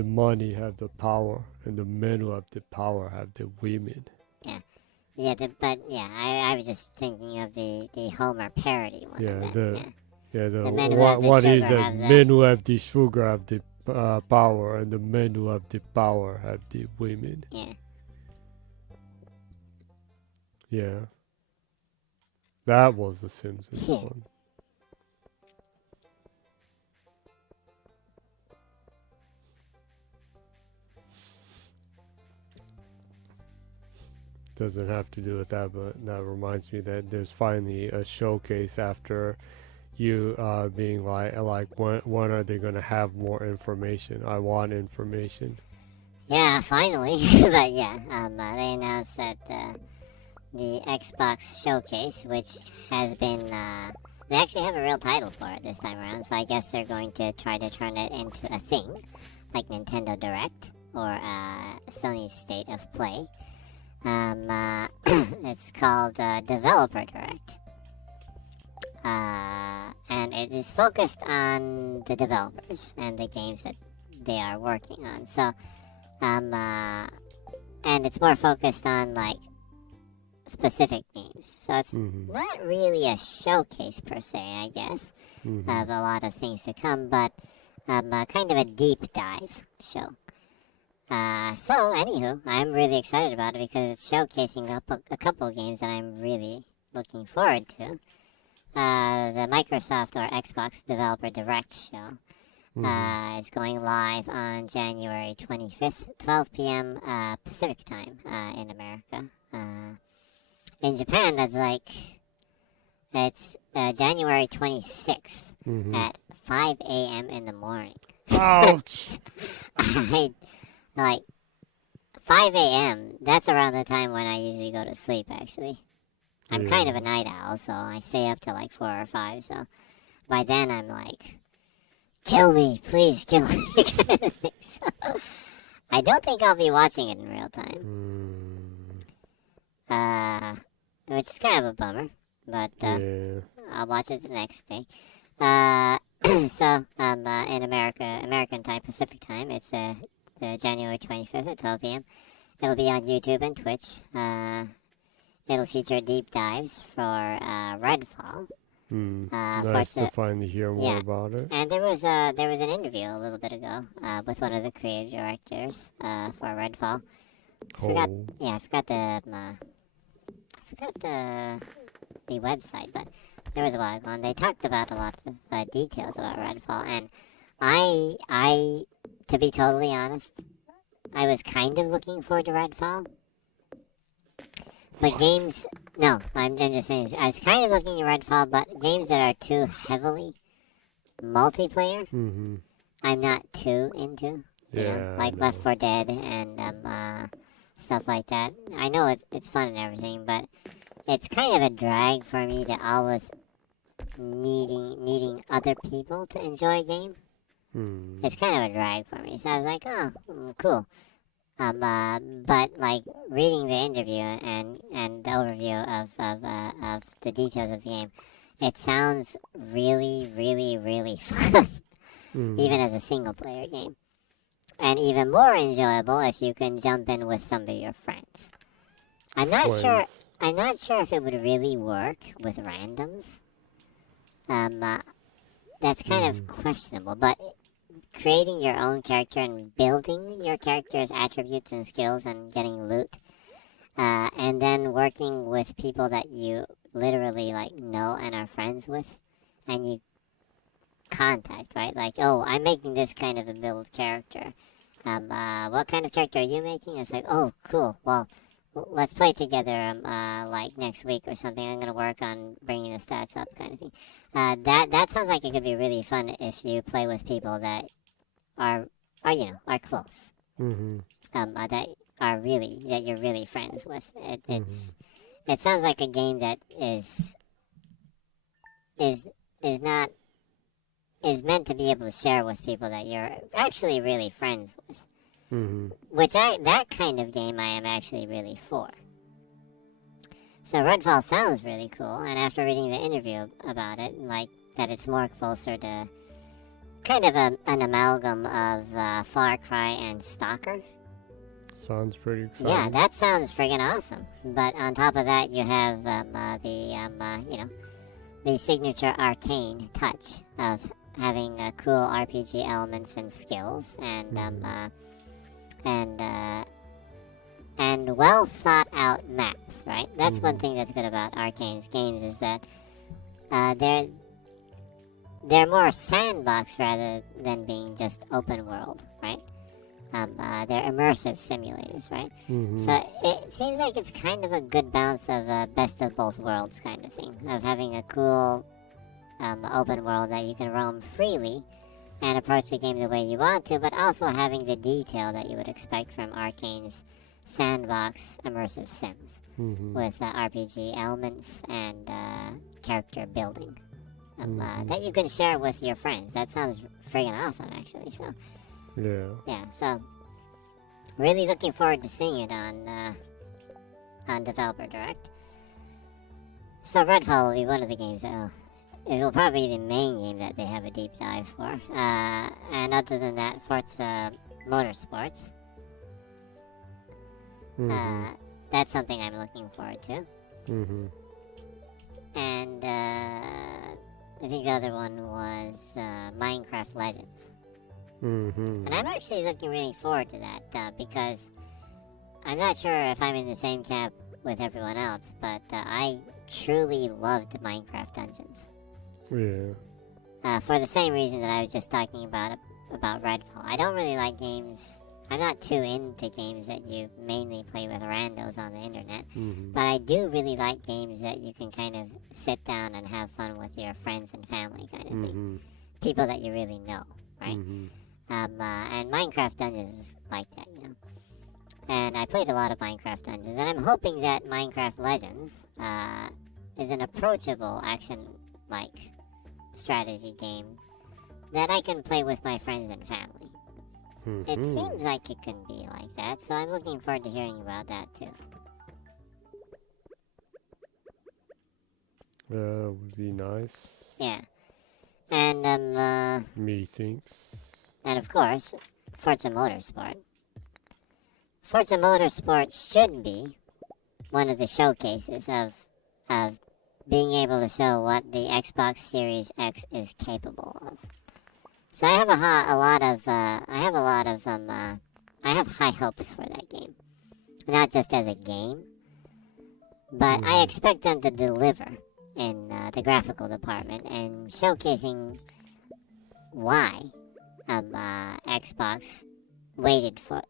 money have the power, and the men who have the power have the women. Yeah, I was just thinking of the Homer parody one. Yeah, of that. the men who have the what is sugar that? have the- Men who have the sugar have the power, and the men who have the power have the women. Yeah. Yeah. That was the Simpsons Yeah. one. Doesn't have to do with that, but that reminds me that there's finally a showcase after you being like when are they gonna have more information? I want information. Yeah, finally. But yeah, they announced that the Xbox Showcase, which has been, they actually have a real title for it this time around, so I guess they're going to try to turn it into a thing, like Nintendo Direct or Sony's State of Play. It's called Developer Direct. And it is focused on the developers and the games that they are working on. So, and it's more focused on like specific games. So it's not really a showcase per se, I guess, of a lot of things to come, but kind of a deep dive show. So, anywho, I'm really excited about it because it's showcasing a couple of games that I'm really looking forward to. The Microsoft or Xbox Developer Direct show is going live on January 25th, 12 p.m. Pacific time in America. In Japan, it's January 26th at 5 a.m. in the morning. Ouch! Like 5 a.m. That's around the time when I usually go to sleep. Actually, I'm kind of a night owl, so I stay up till like 4 or 5. So by then I'm like, kill me, please kill me. So, I don't think I'll be watching it in real time. Which is kind of a bummer, but I'll watch it the next day. So in American time, Pacific time, it's January 25th at 12 p.m. It'll be on YouTube and Twitch. It'll feature deep dives for Redfall. Nice to finally hear more about it. And there was an interview a little bit ago with one of the creative directors for Redfall. I forgot the website, but there was a while ago, and they talked about a lot of details about Redfall, and I, to be totally honest, I was kind of looking forward to Redfall. But games, no, I'm just saying, I was kind of looking at Redfall, but games that are too heavily multiplayer, I'm not too into. You know, like Left 4 Dead and stuff like that. I know it's fun and everything, but it's kind of a drag for me to always needing other people to enjoy a game. It's kind of a drag for me. So I was like, oh, cool. But like reading the interview and the overview of the details of the game, it sounds really, really, really fun, even as a single player game. And even more enjoyable if you can jump in with some of your friends. I'm not sure if it would really work with randoms. That's kind of questionable, but creating your own character and building your character's attributes and skills and getting loot, and then working with people that you literally like know and are friends with, and you contact, right? Like, oh, I'm making this kind of a build character. What kind of character are you making? It's like, oh, cool. Well, let's play together like next week or something. I'm gonna work on bringing the stats up, kind of thing. That sounds like it could be really fun if you play with people that are close. Mm-hmm. That you're really friends with. Mm-hmm. It sounds like a game that is not is meant to be able to share with people that you're actually really friends with. Mm-hmm. That kind of game I am actually really for. So Redfall sounds really cool, and after reading the interview about it, like that it's more closer to kind of an amalgam of Far Cry and Stalker. Sounds pretty exciting. Yeah, that sounds friggin' awesome. But on top of that, you have the signature arcane touch of having cool RPG elements and skills, and well thought out maps. Right. That's one thing that's good about Arcane's games is that they're more sandbox rather than being just open world. Right. They're immersive simulators, right? Mm-hmm. So it seems like it's kind of a good balance of best of both worlds kind of thing, of having a cool open world that you can roam freely and approach the game the way you want to, but also having the detail that you would expect from Arcane's sandbox immersive sims with RPG elements and character building that you can share with your friends. That sounds friggin' awesome, actually. So. Yeah. So really looking forward to seeing it on Developer Direct. So Redfall will be one of the games that it will probably be the main game that they have a deep dive for. And other than that, Forza Motorsports. That's something I'm looking forward to. And I think the other one was Minecraft Legends. And I'm actually looking really forward to that because I'm not sure if I'm in the same camp with everyone else, but I truly loved Minecraft Dungeons. Yeah. For the same reason that I was just talking about Redfall. I don't really like games. I'm not too into games that you mainly play with randos on the internet, but I do really like games that you can kind of sit down and have fun with your friends and family kind of thing. People that you really know, right? And Minecraft Dungeons is like that, you know. And I played a lot of Minecraft Dungeons, and I'm hoping that Minecraft Legends is an approachable action-like strategy game that I can play with my friends and family. It seems like it can be like that, so I'm looking forward to hearing about that too. Would be nice. Yeah. And Methinks. and of course, Forza Motorsport. Forza Motorsport should be one of the showcases of being able to show what the Xbox Series X is capable of. So I have I have high hopes for that game. Not just as a game, but I expect them to deliver in the graphical department and showcasing why Xbox waited for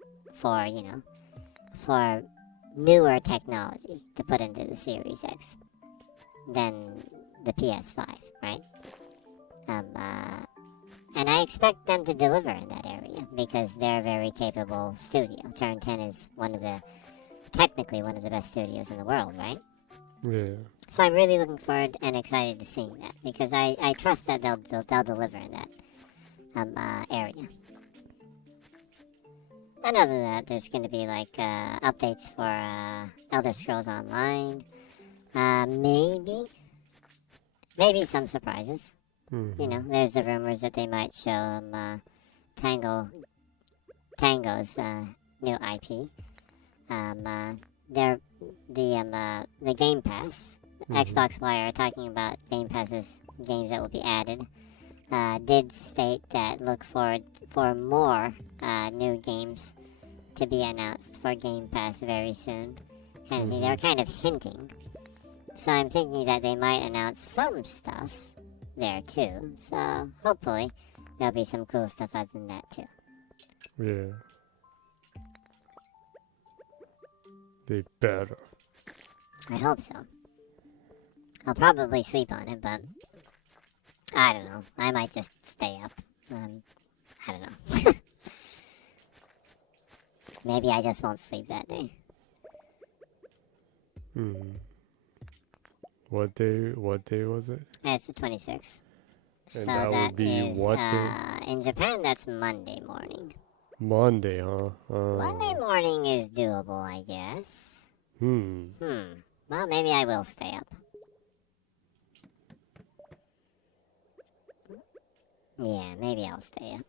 newer technology to put into the Series X than the PS5, right? And I expect them to deliver in that area because they're a very capable studio. Turn 10 is technically one of the best studios in the world, right? Yeah. So I'm really looking forward and excited to seeing that because I trust that they'll deliver in that area. And other than that, there's going to be like updates for Elder Scrolls Online. Maybe some surprises. You know, there's the rumors that they might show Tango's new IP. The Game Pass. Xbox Wire talking about Game Pass's games that will be added. Did state that look forward for more new games to be announced for Game Pass very soon. Kind of thing. They're kind of hinting. So I'm thinking that they might announce some stuff there too. So hopefully there'll be some cool stuff other than that too. Yeah. They better. I hope so. I'll probably sleep on it, but I don't know. I might just stay up. I don't know. Maybe I just won't sleep that day. What day was it? It's the 26th. And So that would be is, what day? in Japan, that's Monday morning. Monday, huh? Monday morning is doable, I guess. Well, maybe I will stay up. Yeah, maybe I'll stay up.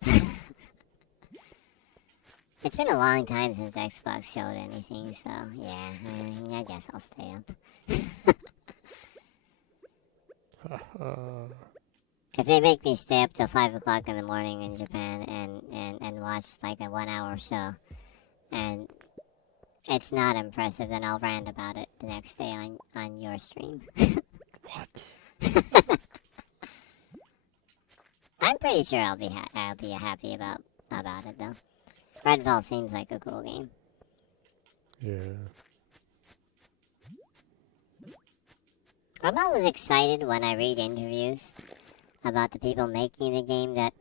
It's been a long time since Xbox showed anything, so yeah, I guess I'll stay up. If they make me stay up till 5 o'clock in the morning in Japan and watch like a 1 hour show, and it's not impressive, then I'll rant about it the next day on your stream. What? I'm pretty sure I'll be happy about it though. Redfall seems like a cool game. Yeah. I'm always excited when I read interviews about the people making the game that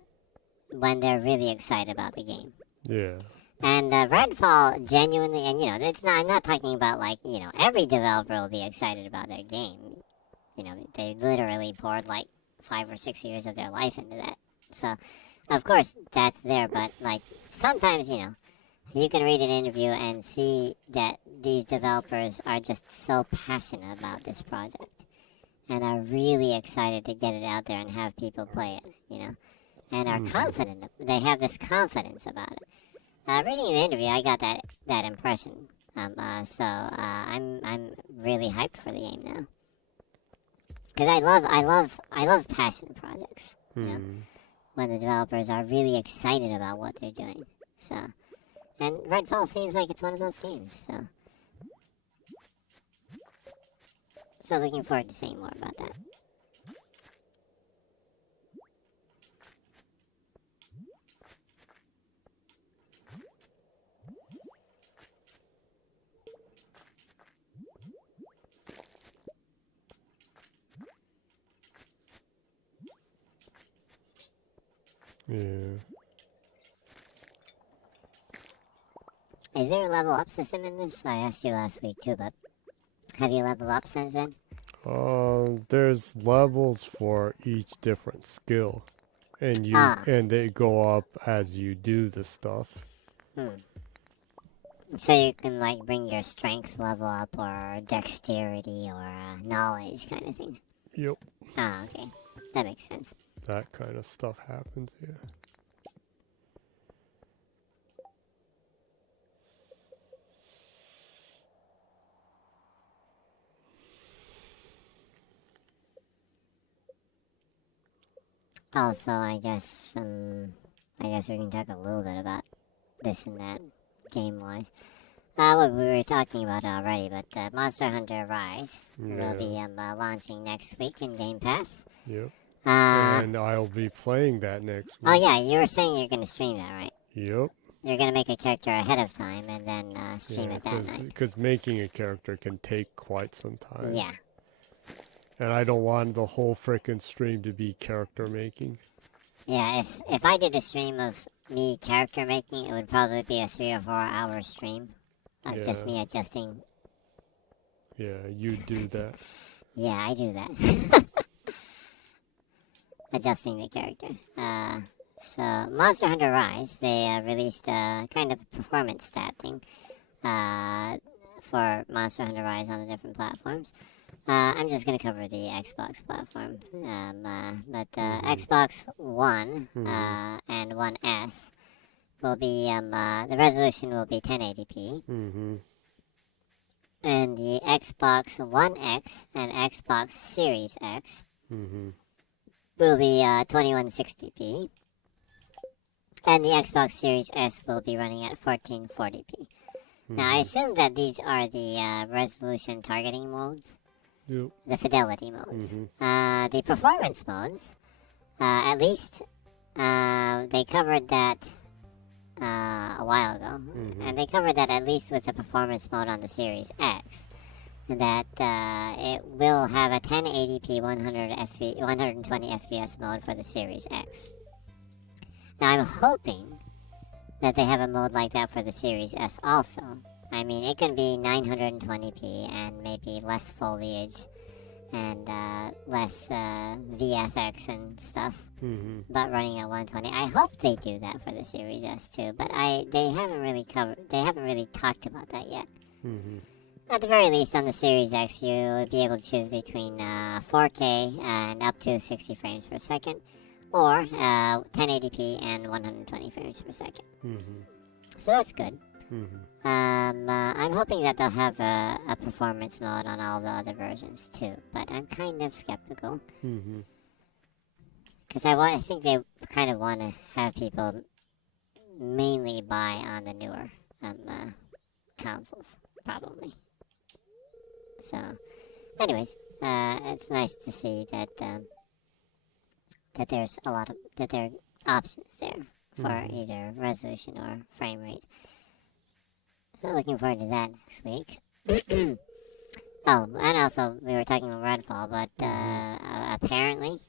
when they're really excited about the game. Yeah. And Redfall genuinely, and I'm not talking about like, every developer will be excited about their game. They literally poured like 5 or 6 years of their life into that. So, of course, that's there, but like sometimes, you can read an interview and see that these developers are just so passionate about this project and are really excited to get it out there and have people play it, and are confident. They have this confidence about it. Reading the interview, I got that impression. So I'm really hyped for the game now because I love passion projects. When the developers are really excited about what they're doing. So, and Redfall seems like it's one of those games. So looking forward to seeing more about that. Yeah. Is there a level up system in this? I asked you last week too, but have you leveled up since then? There's levels for each different skill, and and they go up as you do the stuff. So you can like bring your strength level up, or dexterity, or knowledge kind of thing. Yep. Okay, that makes sense. That kind of stuff happens, yeah. Also, I guess we can talk a little bit about this and that game-wise. Look, we were talking about it already, but Monster Hunter Rise will be launching next week in Game Pass. Yep. And I'll be playing that next week. Oh yeah, you were saying you're going to stream that, right? Yep. You're going to make a character ahead of time and then stream it that night. Because making a character can take quite some time. Yeah. And I don't want the whole frickin' stream to be character making. Yeah, if I did a stream of me character making, it would probably be a 3 or 4 hour stream of just me adjusting. Yeah, you do that. Yeah, I do that. Adjusting the character. So, Monster Hunter Rise, they released a kind of performance stat thing for Monster Hunter Rise on the different platforms. I'm just going to cover the Xbox platform. But Xbox One and One S will be, the resolution will be 1080p. And the Xbox One X and Xbox Series X will be 2160p. And the Xbox Series S will be running at 1440p. Now, I assume that these are the resolution targeting modes. Yep. The fidelity modes. The performance modes, at least they covered that a while ago, and they covered that at least with the performance mode on the Series X, that it will have a 1080p 120 FPS mode for the Series X. Now I'm hoping that they have a mode like that for the Series S also. I mean, it can be 920p and maybe less foliage and less VFX and stuff, but running at 120. I hope they do that for the Series S too, but they haven't really talked about that yet. At the very least, on the Series X, you would be able to choose between 4K and up to 60 frames per second, or 1080p and 120 frames per second. So that's good. I'm hoping that they'll have a performance mode on all the other versions too, but I'm kind of skeptical. Because I think they kind of want to have people mainly buy on the newer consoles, probably. So, anyways, it's nice to see that that there are options there for either resolution or frame rate. So looking forward to that next week. Oh, and also we were talking about Redfall, but apparently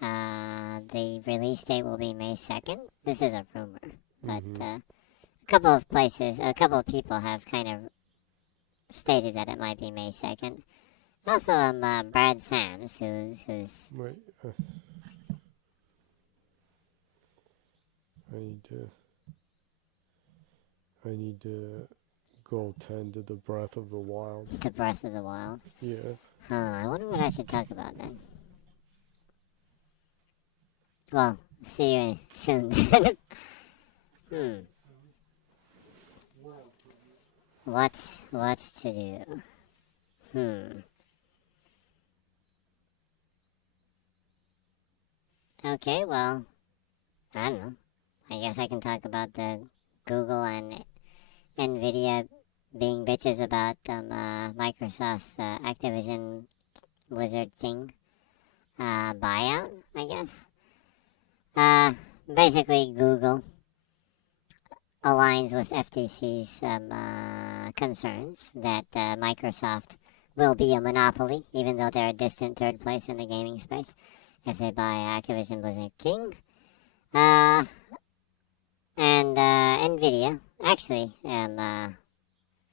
the release date will be May 2nd. This is a rumor, but a couple of people have kind of stated that it might be May 2nd. Also, Brad Sams, who's Wait, I need to go tend to the Breath of the Wild. The Breath of the Wild. Yeah. I wonder what I should talk about then. Well, see you soon. What's to do? Okay, well, I don't know. I guess I can talk about the Google and Nvidia being bitches about Microsoft's Activision Blizzard King buyout, I guess. Basically, Google aligns with FTC's concerns that Microsoft will be a monopoly, even though they're a distant third place in the gaming space, if they buy Activision Blizzard King. And Nvidia, actually,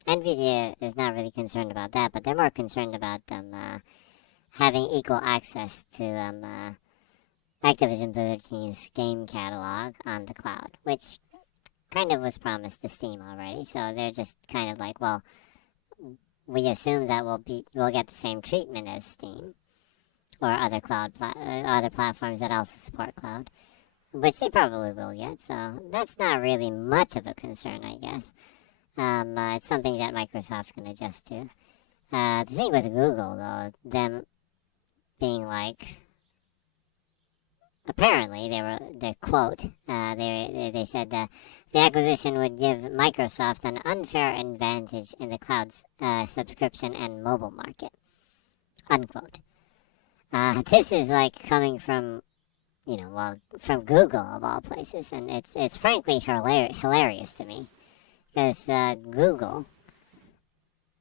Nvidia is not really concerned about that, but they're more concerned about having equal access to Activision Blizzard King's game catalog on the cloud, which kind of was promised to Steam already. So they're just kind of like, well, we assume that we'll get the same treatment as Steam or other other platforms that also support cloud, which they probably will get. So that's not really much of a concern, I guess. It's something that Microsoft can adjust to. The thing with Google, though, them being like, apparently their quote, they said the acquisition would give Microsoft an unfair advantage in the cloud subscription and mobile market, unquote. This is like coming from, from Google of all places, and it's frankly hilarious to me, because Google,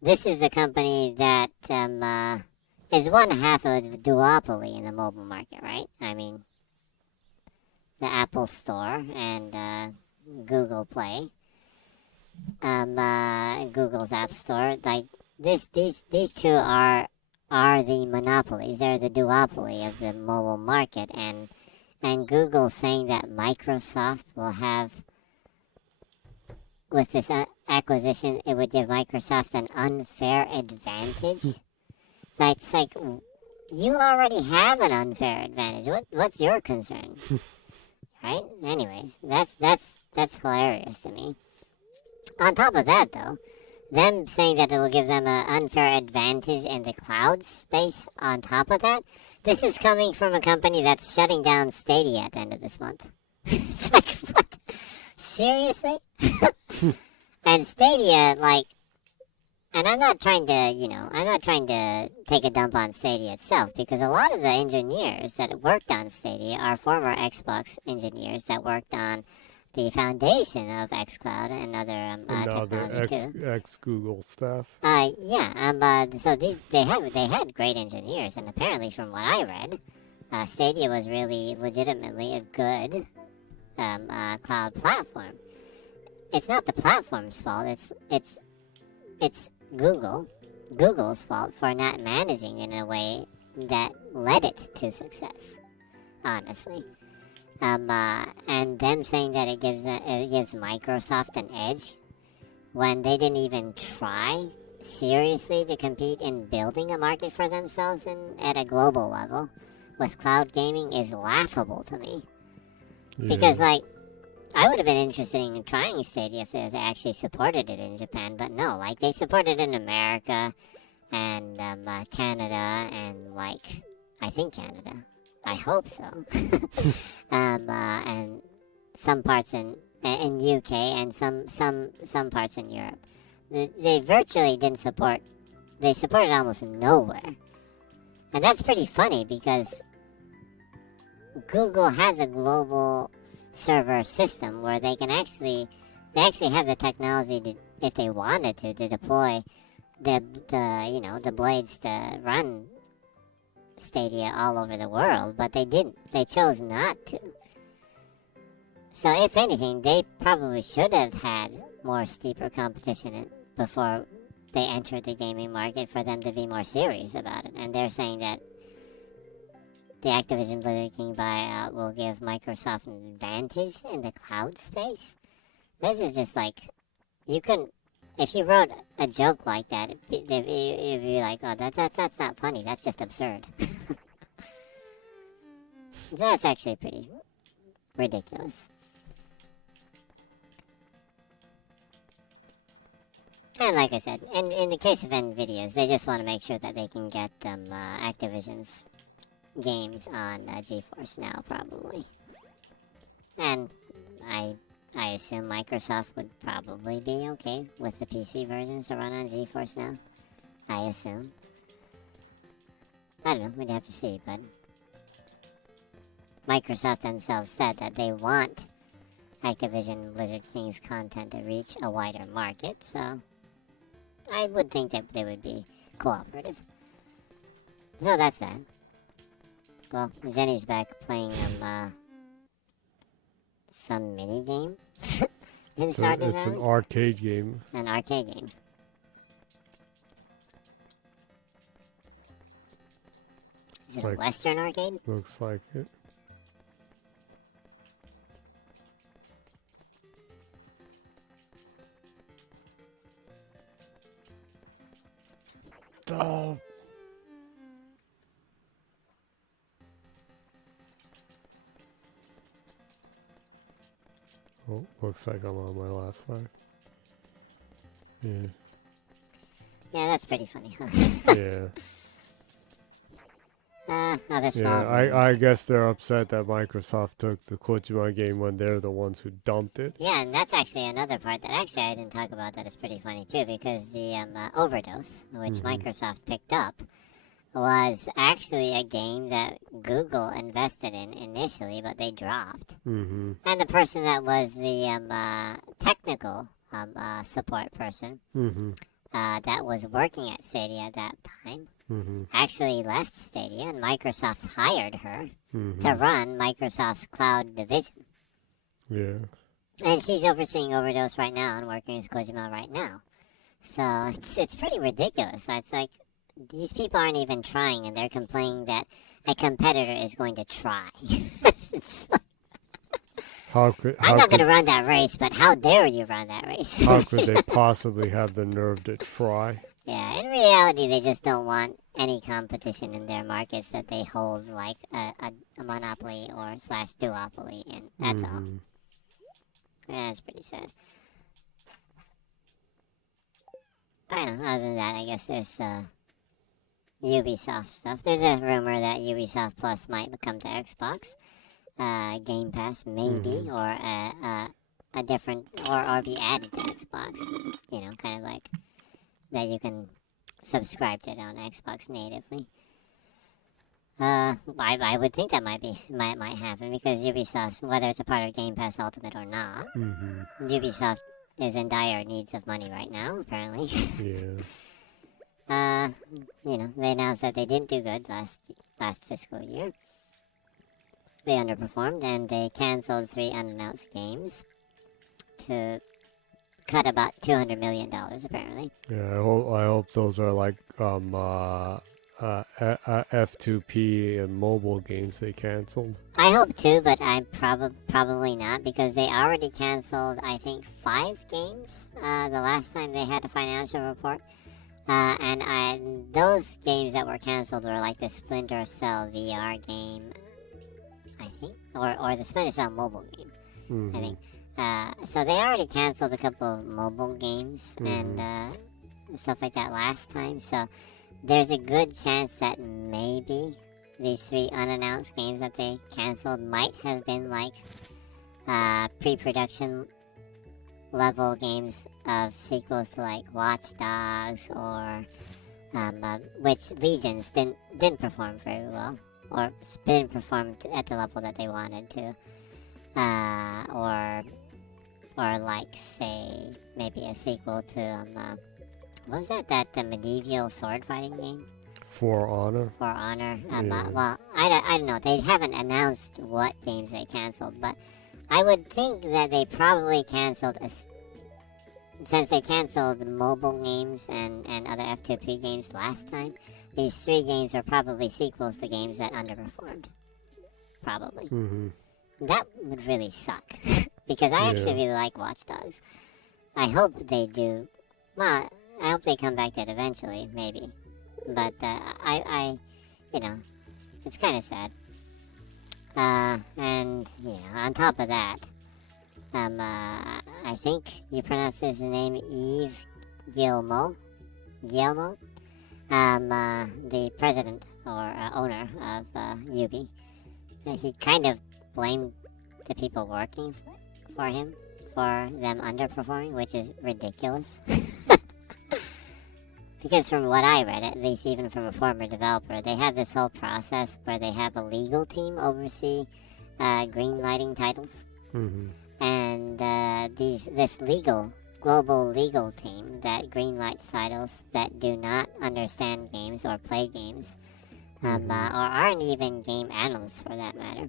this is the company that is one half of the duopoly in the mobile market, right? I mean, the Apple Store and Google Play, Google's App Store, like these two are the monopolies. They're the duopoly of the mobile market, and Google saying that Microsoft will have, with this acquisition, it would give Microsoft an unfair advantage. That's like, you already have an unfair advantage. What's your concern? Right? Anyways, that's hilarious to me. On top of that, though, them saying that it will give them an unfair advantage in the cloud space, on top of that, this is coming from a company that's shutting down Stadia at the end of this month. It's like, what? Seriously? And Stadia, like, and I'm not trying to take a dump on Stadia itself, because a lot of the engineers that worked on Stadia are former Xbox engineers that worked on the foundation of xCloud and other And now technology they're too. ex Google staff. So they had great engineers, and apparently, from what I read, Stadia was really legitimately a good cloud platform. It's not the platform's fault. It's Google's fault for not managing it in a way that led it to success. Honestly, and them saying that it gives Microsoft an edge when they didn't even try seriously to compete in building a market for themselves at a global level with cloud gaming is laughable to me. Yeah. Because, like, I would have been interested in trying Stadia if they actually supported it in Japan, but no, like, they supported it in America and Canada and, like, I think Canada. I hope so. And some parts in UK and some parts in Europe. They virtually didn't support. They supported almost nowhere, and that's pretty funny because Google has a global server system where they actually have the technology to, if they wanted to deploy the blades to run Stadia all over the world, but they didn't. They chose not to. So if anything, they probably should have had more steeper competition before they entered the gaming market for them to be more serious about it. And they're saying that the Activision Blizzard King buyout will give Microsoft an advantage in the cloud space. This is just like, you couldn't, if you wrote a joke like that, it'd be like, oh, that's not funny, that's just absurd. That's actually pretty ridiculous. And like I said, in the case of NVIDIA's, they just want to make sure that they can get Activision's games on GeForce Now, probably. And I assume Microsoft would probably be okay with the PC versions to run on GeForce Now. I assume. I don't know, we'd have to see, but Microsoft themselves said that they want Activision Blizzard King's content to reach a wider market, so I would think that they would be cooperative. So that's that. Well, Jenny's back playing some mini game in Stardew Valley. It's an arcade game. An arcade game. Is it a Western arcade? Looks like it. Oh. Oh, looks like I'm on my last life. Yeah. Yeah, that's pretty funny, huh? Yeah. Another small Yeah, I guess they're upset that Microsoft took the Kojima game when they're the ones who dumped it. Yeah, and that's actually another part that actually I didn't talk about that is pretty funny too, because the Overdose, which Microsoft picked up, was actually a game that Google invested in initially, but they dropped. Mm-hmm. And the person that was the technical support person that was working at Stadia at that time actually left Stadia, and Microsoft hired her to run Microsoft's cloud division. Yeah. And she's overseeing Overdose right now and working with Kojima right now. So it's pretty ridiculous. It's like, these people aren't even trying, and they're complaining that a competitor is going to try. I'm not going to run that race, but how dare you run that race? How could they possibly have the nerve to try? Yeah, in reality, they just don't want any competition in their markets that they hold, like a monopoly or / duopoly, and that's all. Yeah, that's pretty sad. I don't know, other than that, I guess there's Ubisoft stuff. There's a rumor that Ubisoft Plus might come to Xbox. Game Pass, maybe, or a different, or be added to Xbox. You know, kind of like that you can subscribe to it on Xbox natively. I would think that might happen because Ubisoft, whether it's a part of Game Pass Ultimate or not, Ubisoft is in dire needs of money right now. Apparently, Yeah. they announced that they didn't do good last fiscal year. They underperformed and they canceled 3 unannounced games to cut about $200 million apparently. Yeah, I hope those are like F2P and mobile games they canceled. I hope too, but I'm probably not because they already canceled, I think, 5 games the last time they had a financial report. And those games that were canceled were like the Splinter Cell VR game, I think, or the Splinter Cell mobile game, I think. So they already canceled a couple of mobile games and stuff like that last time. So there's a good chance that maybe these 3 unannounced games that they canceled might have been like pre-production level games of sequels to like Watch Dogs or which Legions didn't perform very well or didn't perform at the level that they wanted to, or like say maybe a sequel to what was that the medieval sword fighting game? For Honor. For Honor. Yeah. Well, I don't know. They haven't announced what games they canceled, but I would think that they probably canceled since they canceled mobile games and other F2P games last time. These 3 games were probably sequels to games that underperformed. Probably. That would really suck because I actually really like Watch Dogs. I hope they do. Well, I hope they come back to it eventually, maybe. But I it's kind of sad. And on top of that, I think you pronounce his name Yves Guillemot. The president or owner of Ubi. He kind of blamed the people working for him for them underperforming, which is ridiculous. Because from what I read, at least even from a former developer, they have this whole process where they have a legal team oversee green lighting titles. And this global legal team that green lights titles that do not understand games or play games, or aren't even game analysts for that matter,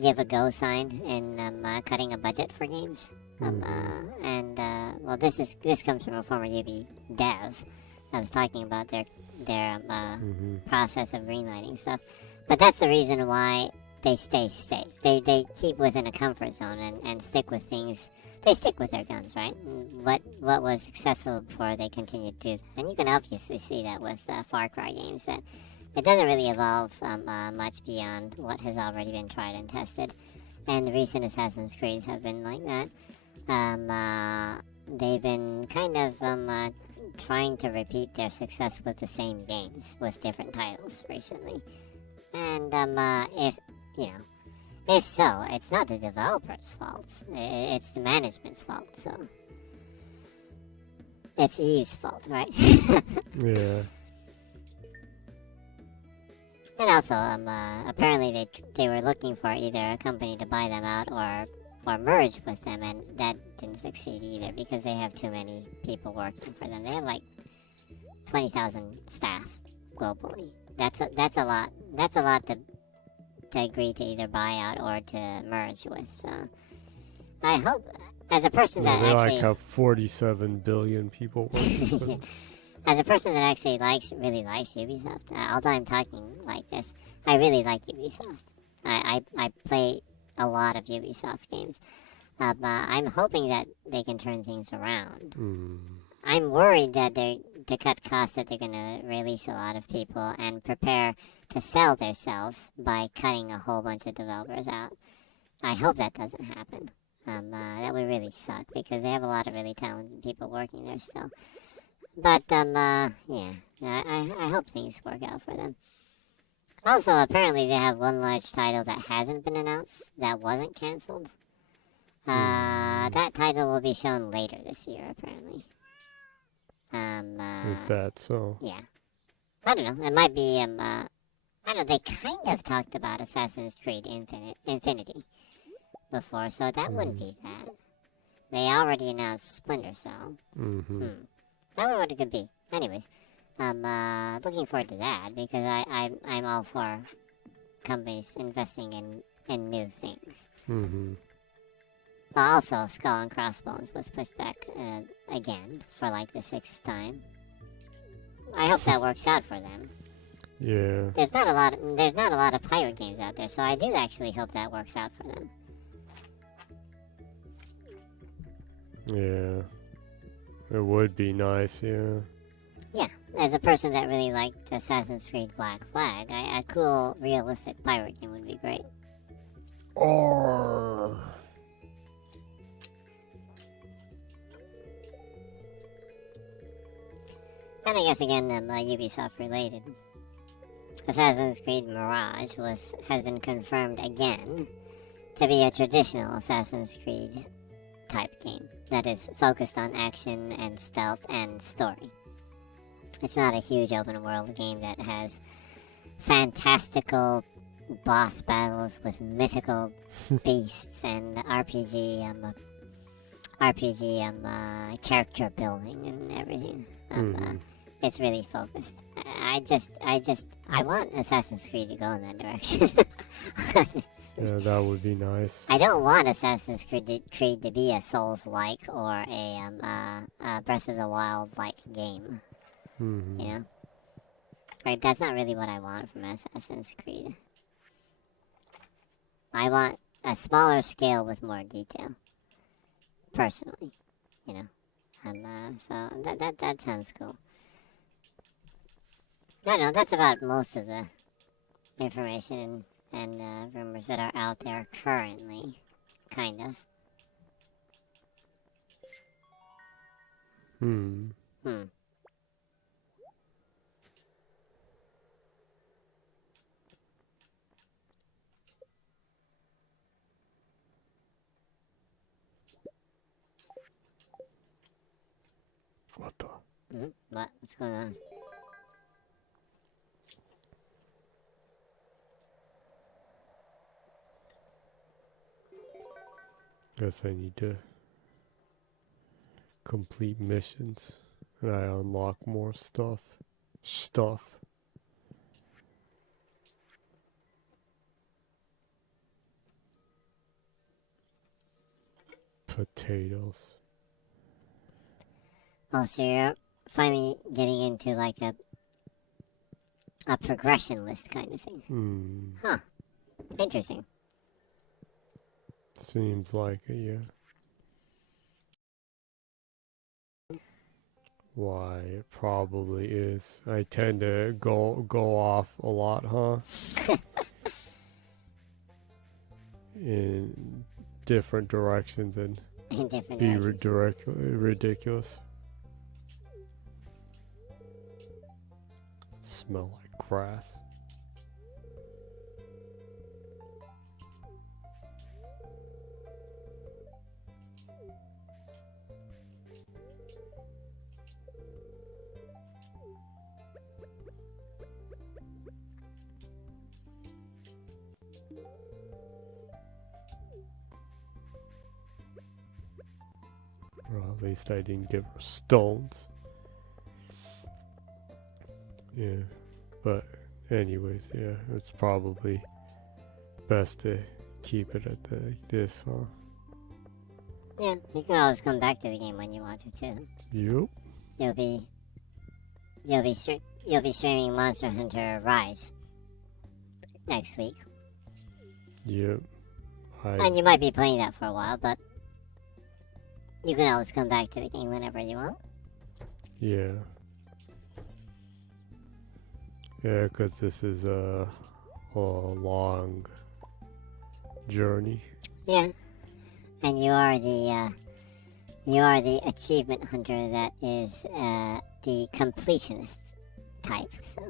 give a go sign in cutting a budget for games. Well, this comes from a former UB dev. I was talking about their process of greenlighting stuff, but that's the reason why they stay safe. They keep within a comfort zone and stick with things. They stick with their guns, right? What was successful before, they continue to do that. And you can obviously see that with Far Cry games, that it doesn't really evolve much beyond what has already been tried and tested. And the recent Assassin's Creeds have been like that. They've been kind of trying to repeat their success with the same games with different titles recently. And if so, it's not the developer's fault. It's the management's fault. So it's Eve's fault, right? Yeah. And also, apparently they were looking for either a company to buy them out or merge with them, and that didn't succeed either because they have too many people working for them. They have like 20,000 staff globally. That's a lot. That's a lot to agree to either buy out or to merge with. So I hope, as a person that they actually like have 47 billion people working for them. As a person that actually really likes Ubisoft, although I'm talking like this, I really like Ubisoft. I play a lot of Ubisoft games. I'm hoping that they can turn things around. I'm worried that to cut costs, that they're going to release a lot of people and prepare to sell themselves by cutting a whole bunch of developers out. I hope that doesn't happen. That would really suck because they have a lot of really talented people working there still. But, I hope things work out for them. Also, apparently they have one large title that hasn't been announced, that wasn't canceled. That title will be shown later this year, apparently. Is that so? Yeah. I don't know. It might be I don't know. They kind of talked about Assassin's Creed Infinity before, so that wouldn't be that. They already announced Splinter Cell. Mm-hmm. That what it could be. Anyways, I'm looking forward to that because I'm all for companies investing in new things. Mm-hmm. Also, Skull and Crossbones was pushed back again for like the 6th time. I hope that works out for them. Yeah. There's not a lot of pirate games out there, so I do actually hope that works out for them. Yeah. It would be nice, yeah. Yeah, as a person that really liked Assassin's Creed Black Flag, a cool, realistic pirate game would be great. Or And I guess again, Ubisoft related. Assassin's Creed Mirage has been confirmed again to be a traditional Assassin's Creed type game that is focused on action and stealth and story. It's not a huge open world game that has fantastical boss battles with mythical beasts and RPG character building and everything. It's really focused. I want Assassin's Creed to go in that direction. yeah, that would be nice. I don't want Assassin's Creed to be a Souls-like or a Breath of the Wild-like game. Mm-hmm. You know? Right, that's not really what I want from Assassin's Creed. I want a smaller scale with more detail. Personally. You know? So that sounds cool. I don't know, that's about most of the information and rumors that are out there currently. Kind of. What the? What's going on? Guess I need to complete missions and I unlock more stuff. Potatoes. Oh, so you're finally getting into like a progression list kind of thing. Huh. Interesting. Seems like it, yeah. Why, it probably is. I tend to go off a lot, huh? In different directions and In different be directions. ridiculous. Smell like grass. Well, at least I didn't give her stones. Yeah, but anyways, yeah, it's probably best to keep it at this, huh? Yeah, you can always come back to the game when you want to too. Yup. You'll be streaming Monster Hunter Rise next week. Yep. And you might be playing that for a while, but you can always come back to the game whenever you want. Yeah. Yeah, because this is a long journey. Yeah. And you are the achievement hunter that is the completionist type, so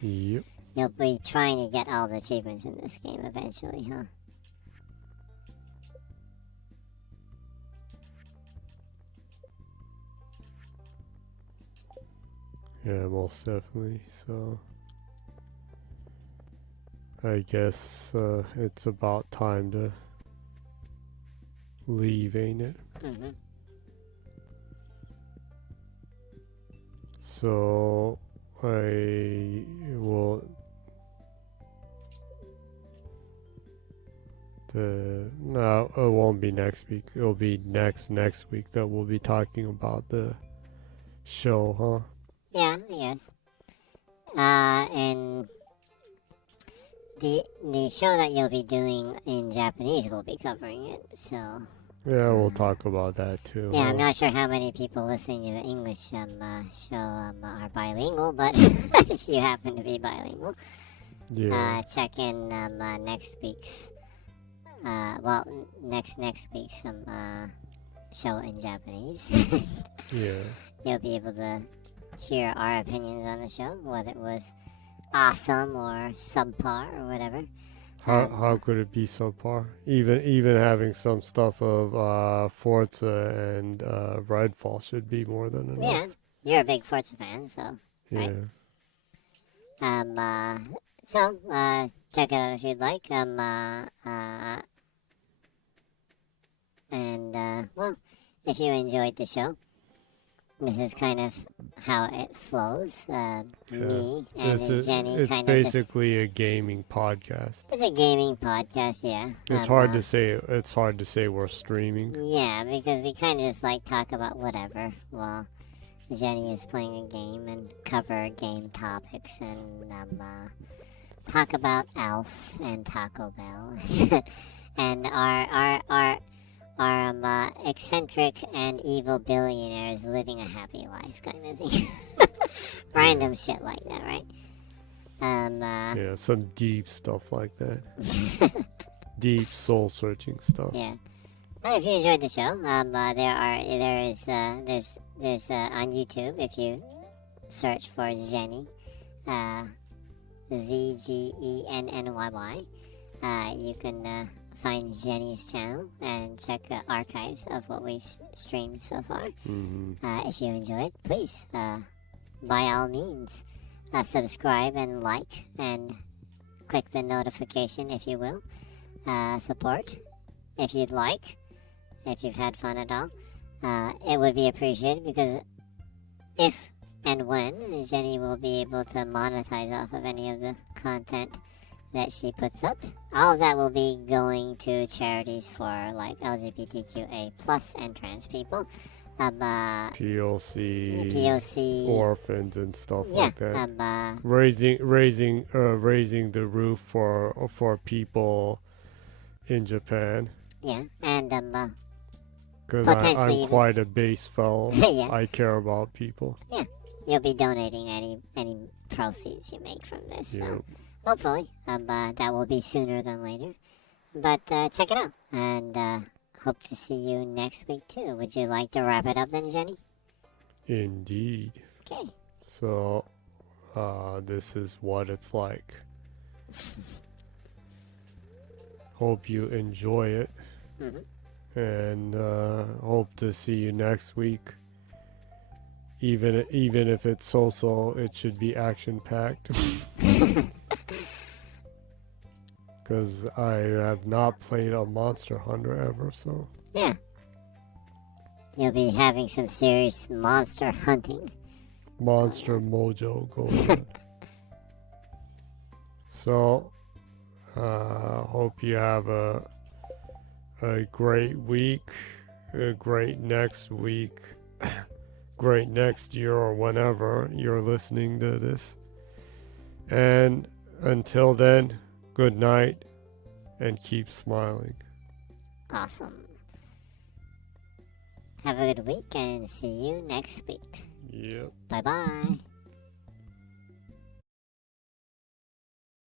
Yep. you'll be trying to get all the achievements in this game eventually, huh? Yeah, most definitely. So I guess it's about time to leave, ain't it? Mm-hmm. So I will. No, it won't be next week. It'll be next week that we'll be talking about the show, huh? Yeah, I guess. And the show that you'll be doing in Japanese will be covering it. So Yeah, we'll talk about that too. yeah, Huh? I'm not sure how many people listening to the English show are bilingual, but if you happen to be bilingual, Yeah, check in next week's next week's show in Japanese. yeah. You'll be able to hear our opinions on the show, whether it was awesome or subpar or whatever. How could it be subpar? Even having some stuff of Forza and Redfall should be more than enough. Yeah, you're a big Forza fan, so Yeah. right. So check it out if you'd like. Well, if you enjoyed the show, this is kind of how it flows. Me and Jenny It's kind of just. basically a gaming podcast. It's a gaming podcast, yeah. It's hard to say. It's hard to say we're streaming. Yeah, because we kind of just like talk about whatever while Jenny is playing a game and cover game topics and talk about Alf and Taco Bell and our eccentric and evil billionaires living a happy life kind of thing. Random shit like that, right? Yeah, some deep stuff like that. Deep soul searching stuff. Yeah. Well, if you enjoyed the show, there's on YouTube, if you search for Jenny, ZGENNYY, you can find Jenny's channel and check the archives of what we've streamed so far. If you enjoyed, please, by all means, subscribe and like and click the notification if you will. Support if you'd like, if you've had fun at all. It would be appreciated because if and when Jenny will be able to monetize off of any of the content that she puts up, all of that will be going to charities for like LGBTQA plus and trans people. POC, orphans and stuff yeah, like that. Raising the roof for people in Japan. Yeah, and because I'm quite a base fellow. Yeah. I care about people. Yeah, you'll be donating any proceeds you make from this. Yep. So hopefully, that will be sooner than later. But check it out, and hope to see you next week too. Would you like to wrap it up then, Jenny? Indeed. Okay. So, this is what it's like. Hope you enjoy it. Mm-hmm. And hope to see you next week. Even if it's so, it should be action packed. Because I have not played a Monster Hunter ever, so yeah, you'll be having some serious monster hunting. Monster mojo going on. So, hope you have a great week, a great next week, great next year, or whenever you're listening to this. And until then, good night and keep smiling. Awesome. Have a good week and see you next week. Yep. Bye-bye.